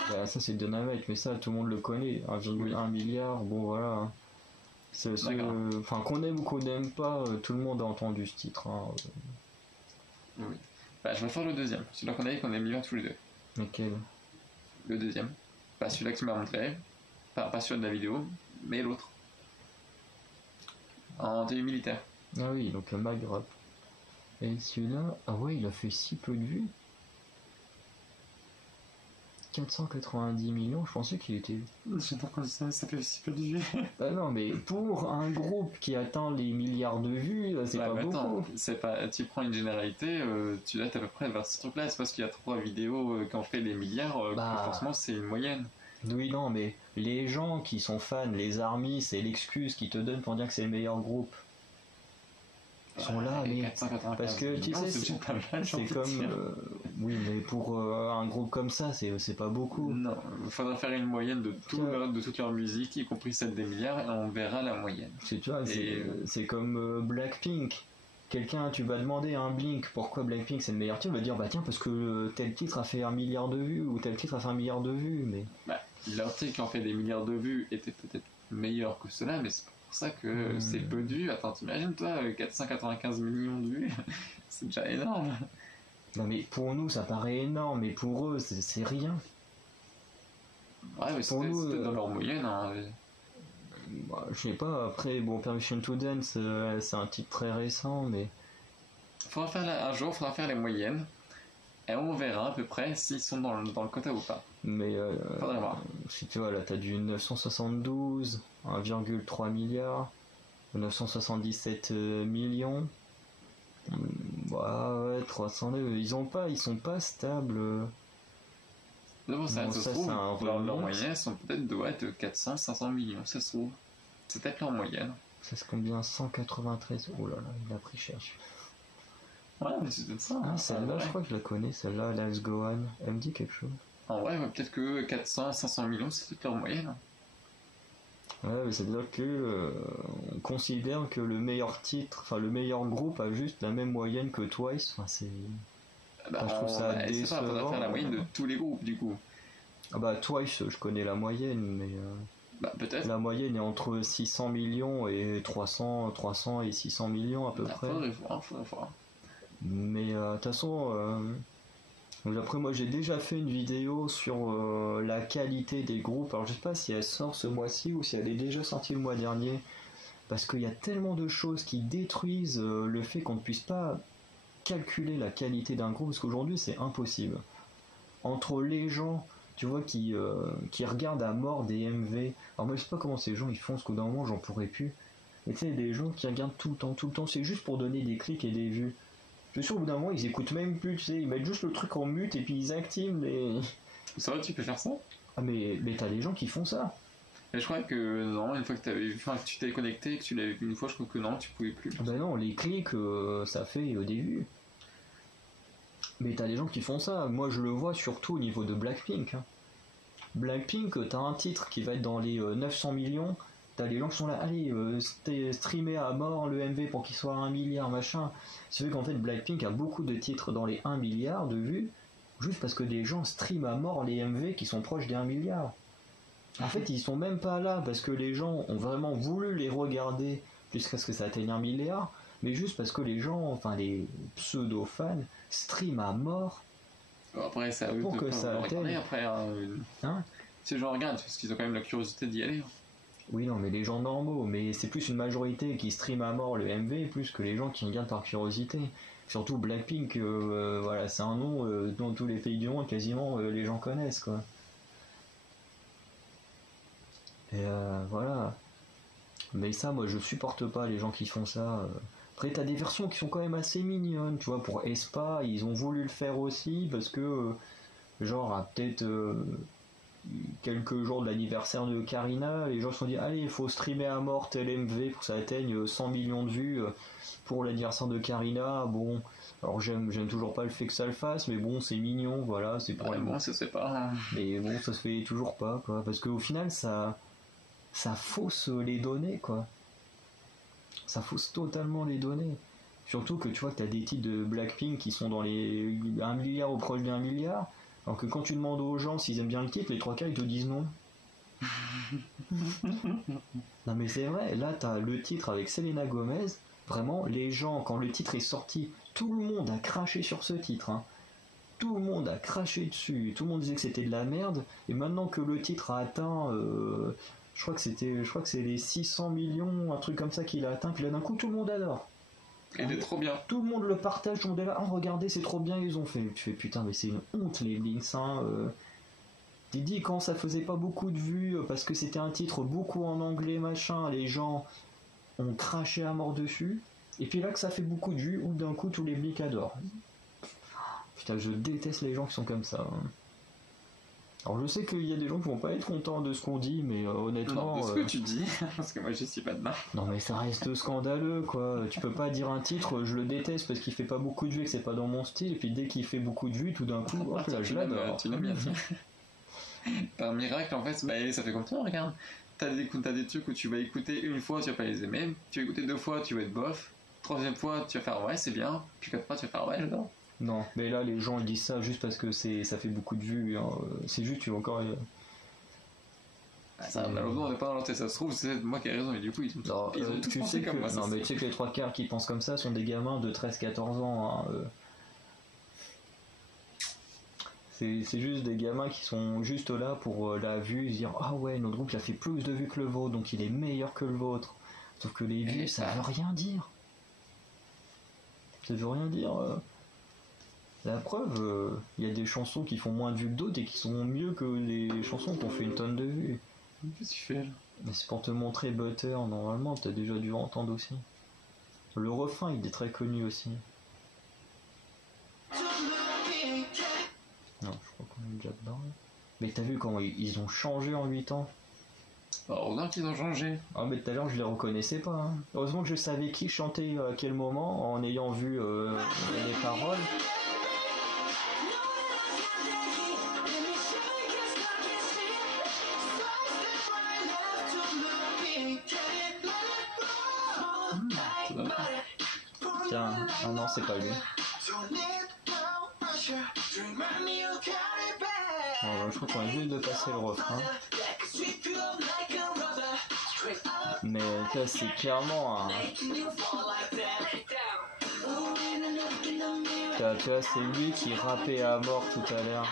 Bah, ça c'est Dynamite, mais ça tout le monde le connaît. 1,1 milliard, bon voilà. Enfin, qu'on aime ou qu'on n'aime pas, tout le monde a entendu ce titre. Hein. Oui. Bah, je vais faire le deuxième. Celui-là qu'on a dit qu'on aime bien tous les deux. Lequel? Le deuxième. Pas celui-là que tu m'as montré. Pas celui de la vidéo, mais l'autre. En tenue militaire. Ah oui, donc le Mic Drop. Et celui-là, ah ouais, il a fait si peu de vues. 490 millions, je pensais qu'il était... Je sais pas comment ça fait si peu de vues. Bah non, mais pour un groupe qui atteint les milliards de vues, c'est pas beaucoup. Attends, tu prends une généralité, tu dois être à peu près vers ce truc-là. C'est parce qu'il y a 3 vidéos qui ont fait les milliards, que forcément c'est une moyenne. Oui, non, mais les gens qui sont fans, les armies, c'est l'excuse qu'ils te donnent pour dire que c'est le meilleur groupe. Ils sont là, mais parce que tu sais, c'est comme oui, mais pour un groupe comme ça, c'est pas beaucoup. Non, il faudra faire une moyenne de toute leur musique, y compris celle des milliards, et on verra la moyenne. C'est comme Blackpink. Quelqu'un, tu vas demander à un Blink pourquoi Blackpink c'est le meilleur titre, il va dire bah tiens parce que tel titre a fait 1 milliard de vues ou tel titre a fait 1 milliard de vues, mais leur titre qui en fait des milliards de vues était peut-être meilleur que cela, mais c'est pour ça que c'est peu de vues. Attends, t'imagines toi 495 millions de vues, c'est déjà énorme. Non mais pour nous ça paraît énorme, mais pour eux c'est rien. Ouais, mais c'était dans leur moyenne. Hein. Bah, je sais pas, après bon, Permission to Dance c'est un titre très récent, mais un jour il faudra faire les moyennes et on verra à peu près s'ils sont dans le quota ou pas. Mais faudrait voir. Si tu vois là t'as du 972, 1,3 milliard, 977 millions. Ouais, 309, ils sont pas stables. C'est pour ça, ça se trouve, leur moyenne sont peut-être doit être 400-500 millions, ça se trouve. C'est peut-être leur moyenne. Ça se combien 193. Oh là là, il a pris cher. Ouais, mais c'est peut-être ça. Ah, celle-là, je crois que je la connais, celle-là, Let's Go On. Elle me dit quelque chose. En vrai, peut-être que 400-500 millions, c'est peut-être leur moyenne. Ouais, mais ça veut dire que on considère que le meilleur titre, enfin le meilleur groupe a juste la même moyenne que Twice. Enfin, c'est. Je trouve ça décevant. Il faudrait faire la moyenne de tous les groupes du coup. Ah bah Twice, je connais la moyenne, mais. Peut-être. La moyenne est entre 600 millions et 300 et 600 millions à peu près. Faudrait voir. Mais de toute façon. Après moi j'ai déjà fait une vidéo sur la qualité des groupes, alors je sais pas si elle sort ce mois-ci ou si elle est déjà sortie le mois dernier, parce qu'il y a tellement de choses qui détruisent le fait qu'on ne puisse pas calculer la qualité d'un groupe, parce qu'aujourd'hui c'est impossible. Entre les gens, tu vois, qui regardent à mort des MV, alors moi je sais pas comment ces gens ils font, parce qu'au d'un moment j'en pourrais plus, mais tu sais des gens qui regardent tout le temps, c'est juste pour donner des clics et des vues. Je suis sûr au bout d'un moment ils écoutent même plus, tu sais, ils mettent juste le truc en mute et puis ils activent les... Ça va, tu peux faire ça? Ah mais t'as des gens qui font ça. Mais je crois que non, une fois que tu t'es connecté et que tu l'avais vu une fois, je crois que non, tu pouvais plus. Ah bah non, les clics ça fait au début. Mais t'as des gens qui font ça. Moi, je le vois surtout au niveau de Blackpink. Hein. Blackpink, t'as un titre qui va être dans les 900 millions. T'as des gens qui sont là, allez, streamer à mort le MV pour qu'il soit à 1 milliard, machin. C'est vrai qu'en fait, Blackpink a beaucoup de titres dans les 1 milliard de vues, juste parce que des gens streament à mort les MV qui sont proches des 1 milliard. En fait, ils sont même pas là parce que les gens ont vraiment voulu les regarder jusqu'à ce que ça atteigne 1 milliard, mais juste parce que les gens, enfin les pseudo-fans, streament à mort. Après, ça eux Pour de que pas ça vouloir atteigne. regarder, après, Hein? si les gens regardent, parce qu'ils ont quand même la curiosité d'y aller. Oui, non, mais les gens normaux, mais c'est plus une majorité qui stream à mort le MV plus que les gens qui regardent par curiosité. Surtout Blackpink, voilà, c'est un nom dans tous les pays du monde, quasiment les gens connaissent, quoi. Et voilà. Mais ça, moi, je supporte pas les gens qui font ça. Après, t'as des versions qui sont quand même assez mignonnes, tu vois, pour Espa, ils ont voulu le faire aussi, parce que, genre, à peut-être quelques jours de l'anniversaire de Karina, les gens se sont dit allez, il faut streamer à mort tel MV pour que ça atteigne 100 millions de vues pour l'anniversaire de Karina. Bon, alors j'aime toujours pas le fait que ça le fasse, mais bon, c'est mignon, voilà, c'est pour Ouais, bon, ça se fait pas. mais bon, ça se fait toujours pas, quoi, parce qu'au final, ça fausse les données, quoi. Ça fausse totalement les données. Surtout que tu vois que t'as des titres de Blackpink qui sont dans les 1 milliard ou proche d'1 milliard, alors que quand tu demandes aux gens s'ils aiment bien le titre, les 3 quarts ils te disent non. Non mais c'est vrai, là t'as le titre avec Selena Gomez, vraiment les gens, quand le titre est sorti, tout le monde a craché sur ce titre, hein. Tout le monde a craché dessus, tout le monde disait que c'était de la merde, et maintenant que le titre a atteint, je crois que c'est les 600 millions, un truc comme ça qu'il a atteint, puis là d'un coup tout le monde adore. Il est trop bien. Tout le monde le partage, tout le monde est là, oh regardez c'est trop bien ils ont fait. Tu fais putain mais c'est une honte les Blinks, hein. T'es dit quand ça faisait pas beaucoup de vues, parce que c'était un titre beaucoup en anglais machin, les gens ont craché à mort dessus, et puis là que ça fait beaucoup de vues, ou d'un coup tous les Blinks adorent. Putain je déteste les gens qui sont comme ça, hein. Alors je sais qu'il y a des gens qui vont pas être contents de ce qu'on dit, mais honnêtement... Non, de ce que tu dis, parce que moi je suis pas dedans. Non mais ça reste scandaleux quoi, tu peux pas dire un titre je le déteste parce qu'il fait pas beaucoup de vues et que c'est pas dans mon style, et puis dès qu'il fait beaucoup de vues tout d'un coup, hop là je l'adore. Tu l'as bien dit. Par miracle en fait, bah, ça fait comme toi, regarde. T'as des trucs où tu vas écouter une fois, tu vas pas les aimer, tu vas écouter 2 fois, tu vas être bof, 3e fois tu vas faire ouais c'est bien, puis 4 fois tu vas faire ouais j'adore. Non, mais là les gens ils disent ça juste parce que ça fait beaucoup de vues, hein. C'est juste tu vas encore... Ça, malheureusement on n'est pas dans leur tête, ça se trouve c'est moi qui ai raison, et du coup ils ont tous tu pensé sais comme moi. non mais tu sais que les 3 quarts qui pensent comme ça sont des gamins de 13-14 ans, hein. C'est juste des gamins qui sont juste là pour la vue, se dire ah ouais notre groupe il a fait plus de vues que le vôtre donc il est meilleur que le vôtre. Sauf que les vues ça veut rien dire. Ça veut rien dire. La preuve, il y a des chansons qui font moins de vues que d'autres et qui sont mieux que les chansons qui ont fait une tonne de vues. Qu'est-ce que tu fais là? Mais c'est pour te montrer Butter, normalement t'as déjà dû entendre aussi. Le refrain il est très connu aussi. Non, je crois qu'on est déjà dedans. Mais t'as vu comment ils ont changé en 8 ans? Heureusement qu'ils ont changé. Ah mais tout à l'heure je les reconnaissais pas, hein. Heureusement que je savais qui chantait à quel moment en ayant vu les paroles. Tiens, ah non c'est pas lui. Alors, je crois qu'on vient juste de passer le refrain. Mais ça c'est clairement un... Tu vois, c'est lui qui rappait à mort tout à l'heure.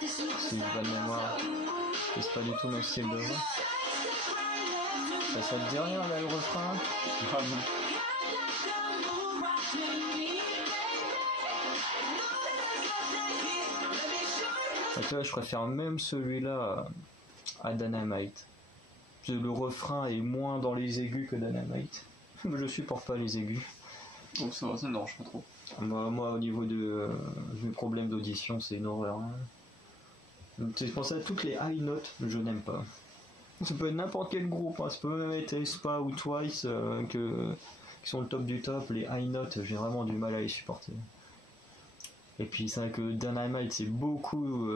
Si j'ai pas de mémoire. Et c'est pas du tout mon style de voix. Ça te dit rien là le refrain? Ah non. Ah, tu vois, je préfère même celui-là à Dynamite. Le refrain est moins dans les aigus que Dynamite. Je supporte pas les aigus. Oh, ça va, ça ne dérange pas trop. Moi, au niveau de mes problèmes d'audition, c'est une horreur, hein. C'est pour ça toutes les high notes, je n'aime pas. Ça peut être n'importe quel groupe, hein. Ça peut même être Aespa ou Twice qui sont le top du top. Les high notes, j'ai vraiment du mal à les supporter. Et puis c'est vrai que Dynamite c'est beaucoup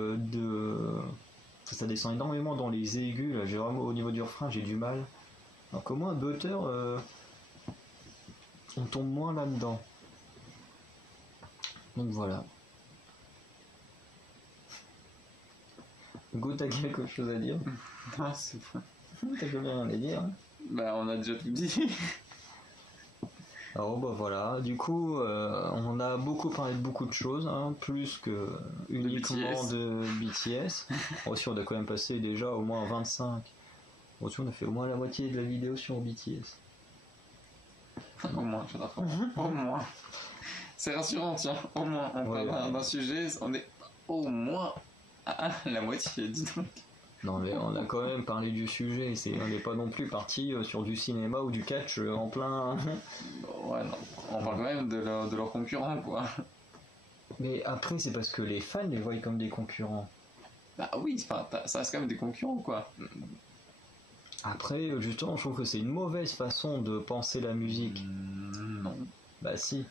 ça descend énormément dans les aigus, là j'ai vraiment au niveau du refrain j'ai du mal. Alors que moi Butter on tombe moins là-dedans. Donc voilà. Go, t'as quelque chose à dire? Non, c'est bon. T'as plus rien à dire hein. Bah, on a déjà tout dit. Alors bah voilà, du coup on a beaucoup parlé de beaucoup de choses, hein, plus que uniquement de BTS. Aussi on a quand même passé déjà au moins 25. Aussi on a fait au moins la moitié de la vidéo sur BTS. Au moins, je d'accord. Au moins. C'est rassurant, tiens. Au moins, on parle d'un sujet, on est au moins à la moitié, dis donc. Non mais on a quand même parlé du sujet, on n'est pas non plus parti sur du cinéma ou du catch en plein... Ouais, non. On parle quand même de leurs concurrents, quoi. Mais après c'est parce que les fans les voient comme des concurrents. Bah oui, ça reste quand même des concurrents, quoi. Après justement je trouve que c'est une mauvaise façon de penser la musique. Non. Bah si.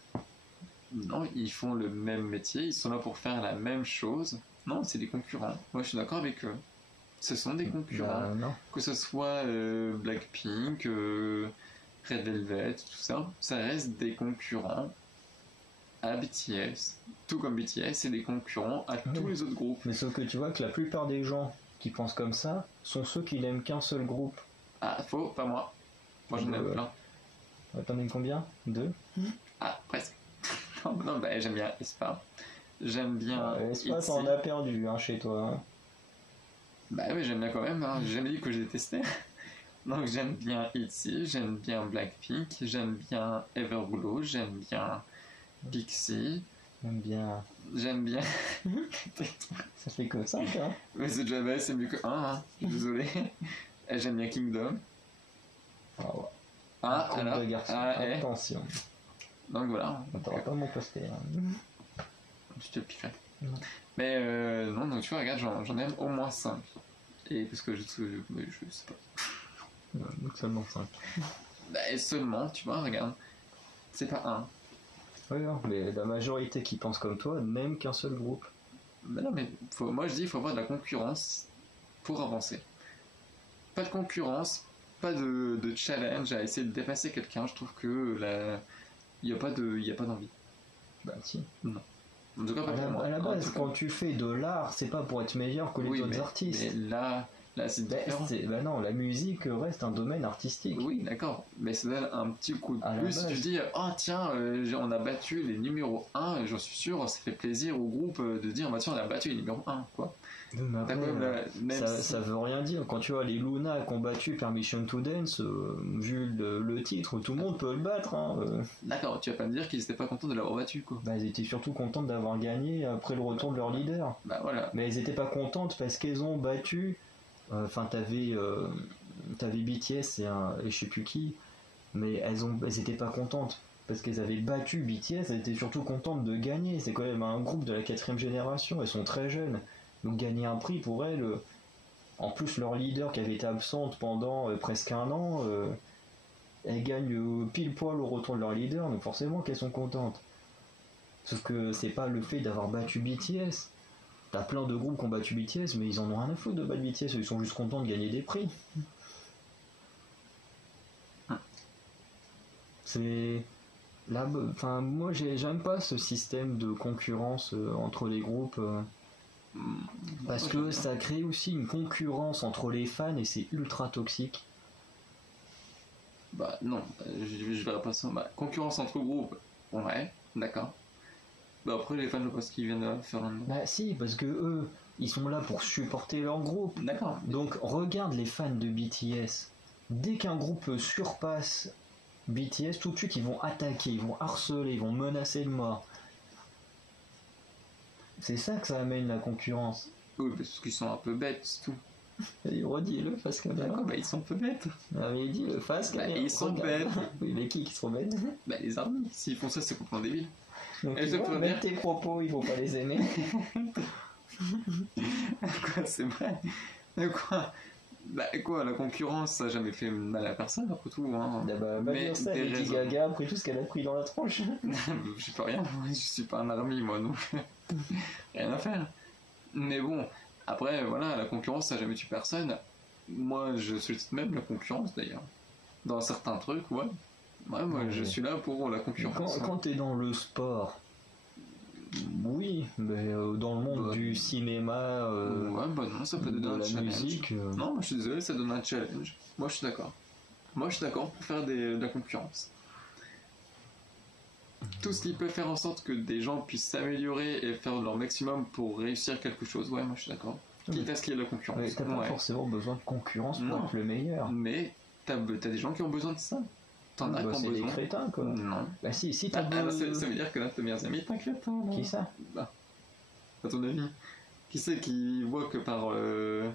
Non, ils font le même métier, ils sont là pour faire la même chose. Non, c'est des concurrents. Moi je suis d'accord avec eux. Ce sont des concurrents. Bah, non. Que ce soit Blackpink, Red Velvet, tout ça, ça reste des concurrents à BTS. Tout comme BTS, c'est des concurrents à tous les autres groupes. Mais sauf que tu vois que la plupart des gens qui pensent comme ça sont ceux qui n'aiment qu'un seul groupe. Ah, faux, pas moi. Moi j'en aime plein. T'en aimes combien? 2? Ah, presque. non, bah, j'aime bien aespa. J'aime bien. aespa, ça en a perdu hein, chez toi. Hein. Bah oui, j'aime bien quand même. Hein. J'ai jamais dit que je détestais. Donc j'aime bien ITZY, j'aime bien Blackpink, j'aime bien Everglow, j'aime bien Pixie. J'aime bien. Ça fait que 5, hein. Mais c'est déjà bête, c'est mieux que 1, hein. Je suis désolé. Et j'aime bien Kingdom. Ah ouais. Ah, alors. Attention. Donc voilà. On t'aura pas mon poster. Hein. Je te le piquerai. Mais non, donc tu vois, regarde, j'en aime au moins 5. Et parce que je sais pas. Donc seulement 5. Bah, et seulement, tu vois, regarde. C'est pas 1. Oui, non, mais la majorité qui pense comme toi n'aime qu'un seul groupe. Bah non, mais moi je dis il faut avoir de la concurrence pour avancer. Pas de concurrence, pas de challenge à essayer de dépasser quelqu'un. Je trouve que il n'y a pas d'envie. Bah si. Non. En tout cas, pas pour moi. À la base, quand tu fais de l'art, c'est pas pour être meilleur que les autres artistes. Mais là c'est différent. Bah non, la musique reste un domaine artistique. Oui, d'accord. Mais ça donne un petit coup de plus. Tu dis, oh tiens, on a battu les numéros 1, et j'en suis sûr, ça fait plaisir au groupe de dire, bah tiens, on a battu les numéros 1, quoi. Après, ça veut rien dire. Quand tu vois les Luna qui ont battu Permission to Dance, vu le titre, tout le monde peut le battre. Hein, D'accord, tu vas pas me dire qu'ils étaient pas contents de l'avoir battu, quoi. Bah, ils étaient surtout contents d'avoir gagné après le retour de leur leader. Bah voilà. Mais ils étaient pas contentes parce qu'ils ont battu. Enfin, t'avais BTS et je sais plus qui, mais elles étaient pas contentes parce qu'elles avaient battu BTS. Elles étaient surtout contentes de gagner. C'est quand même un groupe de la 4ème génération. Elles sont très jeunes. Donc gagner un prix pour elles, en plus leur leader qui avait été absente pendant presque un an, elles gagnent pile poil au retour de leur leader, donc forcément qu'elles sont contentes. Sauf que c'est pas le fait d'avoir battu BTS. T'as plein de groupes qui ont battu BTS, mais ils en ont rien à foutre de battre BTS, ils sont juste contents de gagner des prix. C'est... Là, enfin, moi j'aime pas ce système de concurrence entre les groupes. Parce que ça crée aussi une concurrence entre les fans et c'est ultra toxique. Bah non, je verrais pas ça. Bah, concurrence entre groupes, ouais, d'accord. Bah après les fans, je pense qu'ils viennent faire un... Bah si, parce que eux, ils sont là pour supporter leur groupe. D'accord. Donc regarde les fans de BTS. Dès qu'un groupe surpasse BTS, tout de suite ils vont attaquer, ils vont harceler, ils vont menacer de mort. C'est ça que ça amène la concurrence. Oui, parce qu'ils sont un peu bêtes, c'est tout. Et redis-le face caméra. D'accord, bah ils sont un peu bêtes. Ah mais dis-le face caméra. Ils sont bêtes. Oui, mais qui sont bêtes? Bah les armies, s'ils font ça, c'est complètement débile. Donc tu vois, même tes propos, il faut pas les aimer. Quoi, c'est vrai? Quoi? Bah quoi, la concurrence, ça a jamais fait mal à personne, après tout. Hein. Bah, dire ça, Lady Gaga, après tout ce qu'elle a pris dans la tronche. Je sais pas rien, je suis pas un army, moi, donc... Rien à faire. Mais bon, après, voilà, la concurrence, ça n'a jamais tué personne. Moi, je sollicite même la concurrence, d'ailleurs. Dans certains trucs, ouais. Ouais, moi, je suis là pour la concurrence. Quand t'es dans le sport, oui, mais dans le monde du cinéma, ouais, bah non, ça peut de donner un la challenge. musique, Non, moi, je suis désolé, ça donne un challenge. Moi, je suis d'accord. Moi, je suis d'accord pour faire de la concurrence. Tout ce qui peut faire en sorte que des gens puissent s'améliorer et faire leur maximum pour réussir quelque chose, ouais, moi, je suis d'accord. Quitte à ce qu'il y ait de la concurrence. mais t'as pas Ouais. forcément besoin de concurrence pour Non. être le meilleur. Mais t'as des gens qui ont besoin de ça. T'en as qui Bah, ont c'est des besoin. crétins, quoi. Non. Bah si t'as Ah, ça veut dire que l'un de tes meilleurs amis est un crétin, non? Qui ça? Bah, à ton avis. Qui c'est qui voit que par le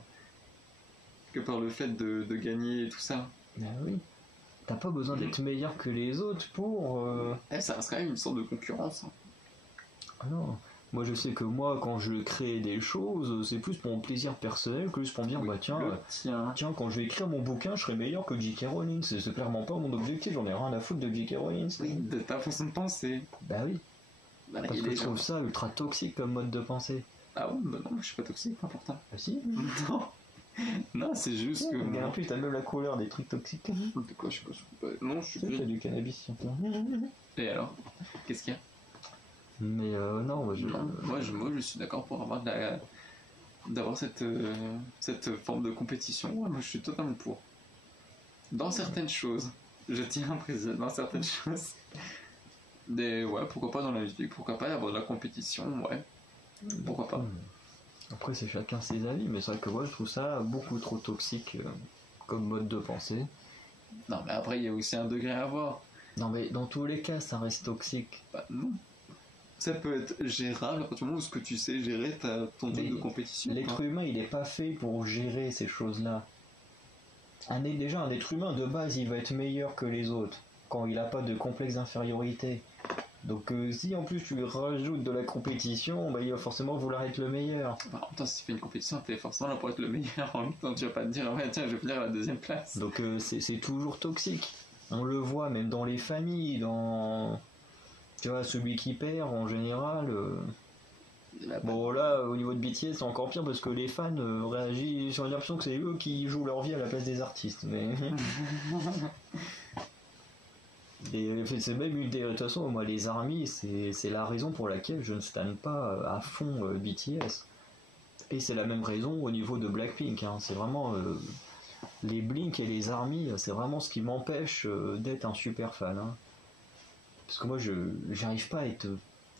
fait de gagner et tout ça? Bah oui. T'as pas besoin d'être meilleur que les autres pour... Ça reste quand même une sorte de concurrence. Ah non. Moi je sais que moi quand je crée des choses, c'est plus pour mon plaisir personnel que juste pour me dire Oui, bah tiens, tiens. tiens quand je vais écrire mon bouquin je serai meilleur que J.K. Rowling. C'est clairement pas mon objectif, j'en ai rien à foutre de J.K. Rowling. Oui, de ta façon de penser. Bah oui. Bah, Parce que je trouve ça ultra toxique comme mode de pensée. Ah ouais, bah non, je suis pas toxique, pas pourtant. Bah si. Non. Non, c'est juste que. Regarde, en plus t'as même la couleur des trucs toxiques. De quoi, je sais pas. Non, je suis Tu sais, t'as gris. du cannabis sur toi. Et alors? Qu'est-ce qu'il y a? Mais non, moi je... Non, moi je suis d'accord pour avoir d'avoir cette forme de compétition. Ouais, moi je suis totalement pour. Dans certaines choses, je tiens à préciser, dans certaines choses. Ouais, pourquoi pas dans la musique, pourquoi pas avoir de la compétition, ouais. Pourquoi pas. Après c'est chacun ses avis, mais c'est vrai que moi je trouve ça beaucoup trop toxique comme mode de pensée. Non, mais après il y a aussi un degré à avoir. Non mais dans tous les cas ça reste toxique. Bah non. Ça peut être gérable à partir du moment où ce que tu sais gérer ton truc de compétition. L'être humain il est pas fait pour gérer ces choses-là. Déjà un être humain de base il va être meilleur que les autres quand il a pas de complexe d'infériorité. Donc si en plus tu lui rajoutes de la compétition, bah, il va forcément vouloir être le meilleur. Bah, en même temps, si tu fais une compétition, t'es forcément là pour être le meilleur. En même temps, tu vas pas te dire, ouais, tiens, je vais finir à la deuxième place. Donc c'est toujours toxique. On le voit même dans les familles, dans... Tu vois, celui qui perd en général... Bon là, au niveau de BTS, c'est encore pire parce que les fans réagissent, j'ai l'impression que c'est eux qui jouent leur vie à la place des artistes. Mais... Et c'est même une des... De toute façon, moi, les ARMY, c'est la raison pour laquelle je ne stan pas à fond BTS. Et c'est la même raison au niveau de Blackpink. Hein. C'est vraiment... les Blink et les ARMY, c'est vraiment ce qui m'empêche d'être un super fan. Hein. Parce que moi, j'arrive pas à être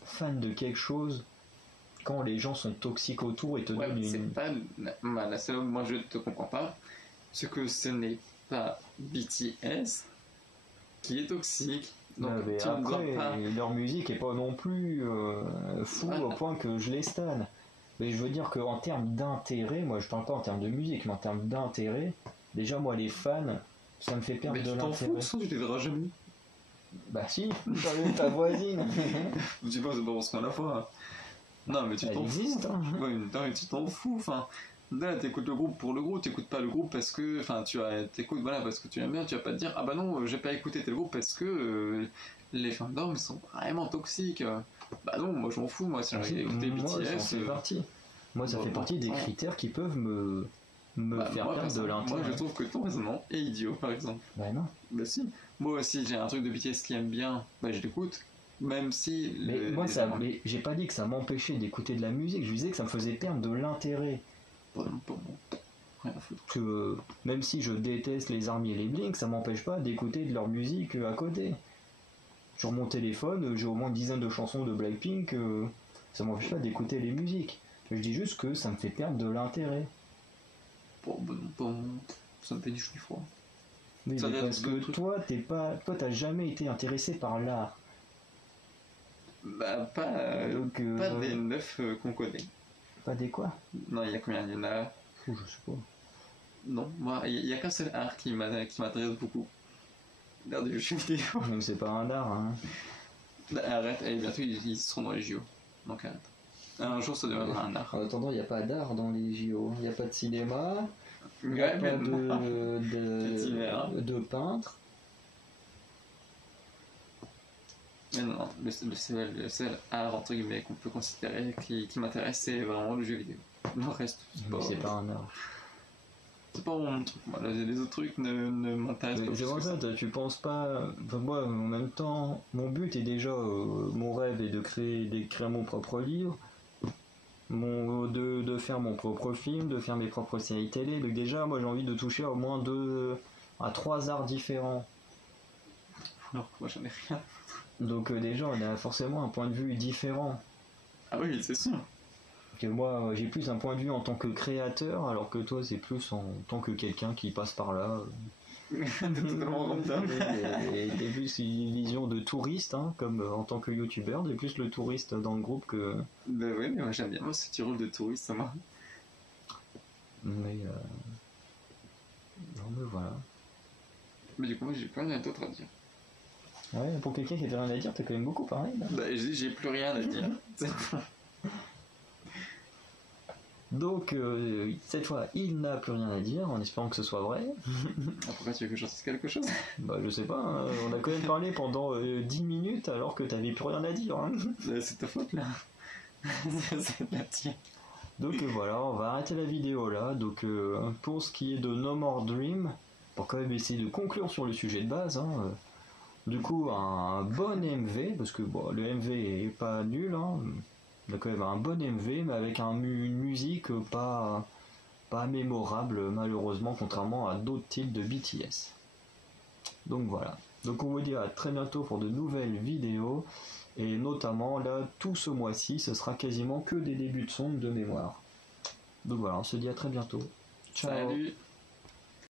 fan de quelque chose quand les gens sont toxiques autour et te Ouais, donnent une... c'est pas la seule où moi je te comprends pas, c'est que ce n'est pas BTS qui est toxique. Donc mais tu ne dois après, pas. leur musique est pas non plus fou Voilà. au point que je les stan. Mais je veux dire qu'en termes d'intérêt, moi je parle pas en termes de musique, mais en termes d'intérêt, déjà moi les fans, ça me fait perdre Mais de tu t'en fous, de l'intérêt. toute façon, tu les verras jamais. Bah si, t'as même ta voisine. Je dis pas, c'est pas parce qu'on a la fois. Non, mais tu Elle t'en fous. existe, hein. Ouais, non, mais tu t'en fous. Enfin, là, t'écoutes le groupe pour le groupe, t'écoutes pas le groupe parce que. Enfin, t'écoutes voilà, parce que tu aimes bien, tu vas pas te dire, ah bah non, j'ai pas écouté tel groupe parce que les fandoms sont vraiment toxiques. Bah non, moi je m'en fous, moi si j'ai envie d'écouter Moi, ça en BTS. fait partie. Moi, ça bon, fait partie des bon. critères qui peuvent me Bah, faire moi, perdre de personnellement, l'intérêt. moi je trouve que ton raisonnement est idiot, par exemple. Bah non. Bah si. Moi aussi, j'ai un truc de BTS qui aime bien, bah je l'écoute. Même si. Mais moi, mais j'ai pas dit que ça m'empêchait d'écouter de la musique, je disais que ça me faisait perdre de l'intérêt. Pas bon. Rien à foutre. Parce que même si je déteste les ARMY et les Blink, ça m'empêche pas d'écouter de leur musique à côté. Sur mon téléphone, j'ai au moins une dizaine de chansons de Blackpink, ça m'empêche pas d'écouter les musiques. Je dis juste que ça me fait perdre de l'intérêt. Bon, ça me fait du froid. Mais Ça reste parce deux que trucs. toi, t'as jamais été intéressé par l'art. Bah, pas Donc, des 9 qu'on connaît. pas des quoi? Non, il y a combien? Il y en a. Je sais pas. Non, moi, il y a qu'un seul art qui m'intéresse beaucoup. L'art du jeu vidéo. Donc c'est pas un art, hein. Bah, arrête, et bientôt ils seront dans les JO. Donc arrête. Un jour ça deviendra un art. En attendant, il n'y a pas d'art dans les JO. Il n'y a pas de cinéma, il n'y a Ouais, pas mais non. Petit verre. de peintre. Mais non, le seul art entre guillemets qu'on peut considérer qui m'intéresse, c'est vraiment le jeu vidéo. Le reste, C'est pas un art. c'est pas mon truc. Moi, les autres trucs ne m'intéressent pas. C'est pour ça, tu penses pas. Enfin, moi, en même temps, mon but est déjà. Mon rêve est de créer mon propre livre, de faire mon propre film, de faire mes propres séries télé. Donc, déjà, moi, j'ai envie de toucher au moins 2 à 3 arts différents. Alors que moi, j'en ai rien. Donc, déjà, on a forcément un point de vue différent. Ah oui, c'est sûr. Que moi, j'ai plus un point de vue en tant que créateur, alors que toi, c'est plus en tant que quelqu'un qui passe par là. Totalement random. Et t'es plus une vision de touriste, hein, comme en tant que youtubeur, t'es plus le touriste dans le groupe que. Ben oui, mais moi j'aime bien ce petit rôle de touriste, ça m'a. Mais non, mais voilà. Mais du coup, moi j'ai plus rien d'autre à dire. Ouais, pour quelqu'un qui avait rien à dire, t'as quand même beaucoup parlé là. Bah, j'ai plus rien à dire. Donc, cette fois, il n'a plus rien à dire, en espérant que ce soit vrai. Pourquoi tu veux que j'en dise quelque chose? Bah, je sais pas, hein, on a quand même parlé pendant 10 minutes alors que t'avais plus rien à dire. Hein. C'est ta faute là. C'est la tienne. Donc voilà, on va arrêter la vidéo là. Donc pour ce qui est de No More Dream, pour quand même essayer de conclure sur le sujet de base, hein, du coup un bon MV, parce que bon, le MV est pas nul, hein, on a quand même un bon MV, mais avec une musique pas mémorable malheureusement, contrairement à d'autres types de BTS. Donc voilà. Donc on vous dit à très bientôt pour de nouvelles vidéos. Et notamment là, tout ce mois-ci, ce sera quasiment que des débuts de son de mémoire. Donc voilà, on se dit à très bientôt. Ciao. Salut.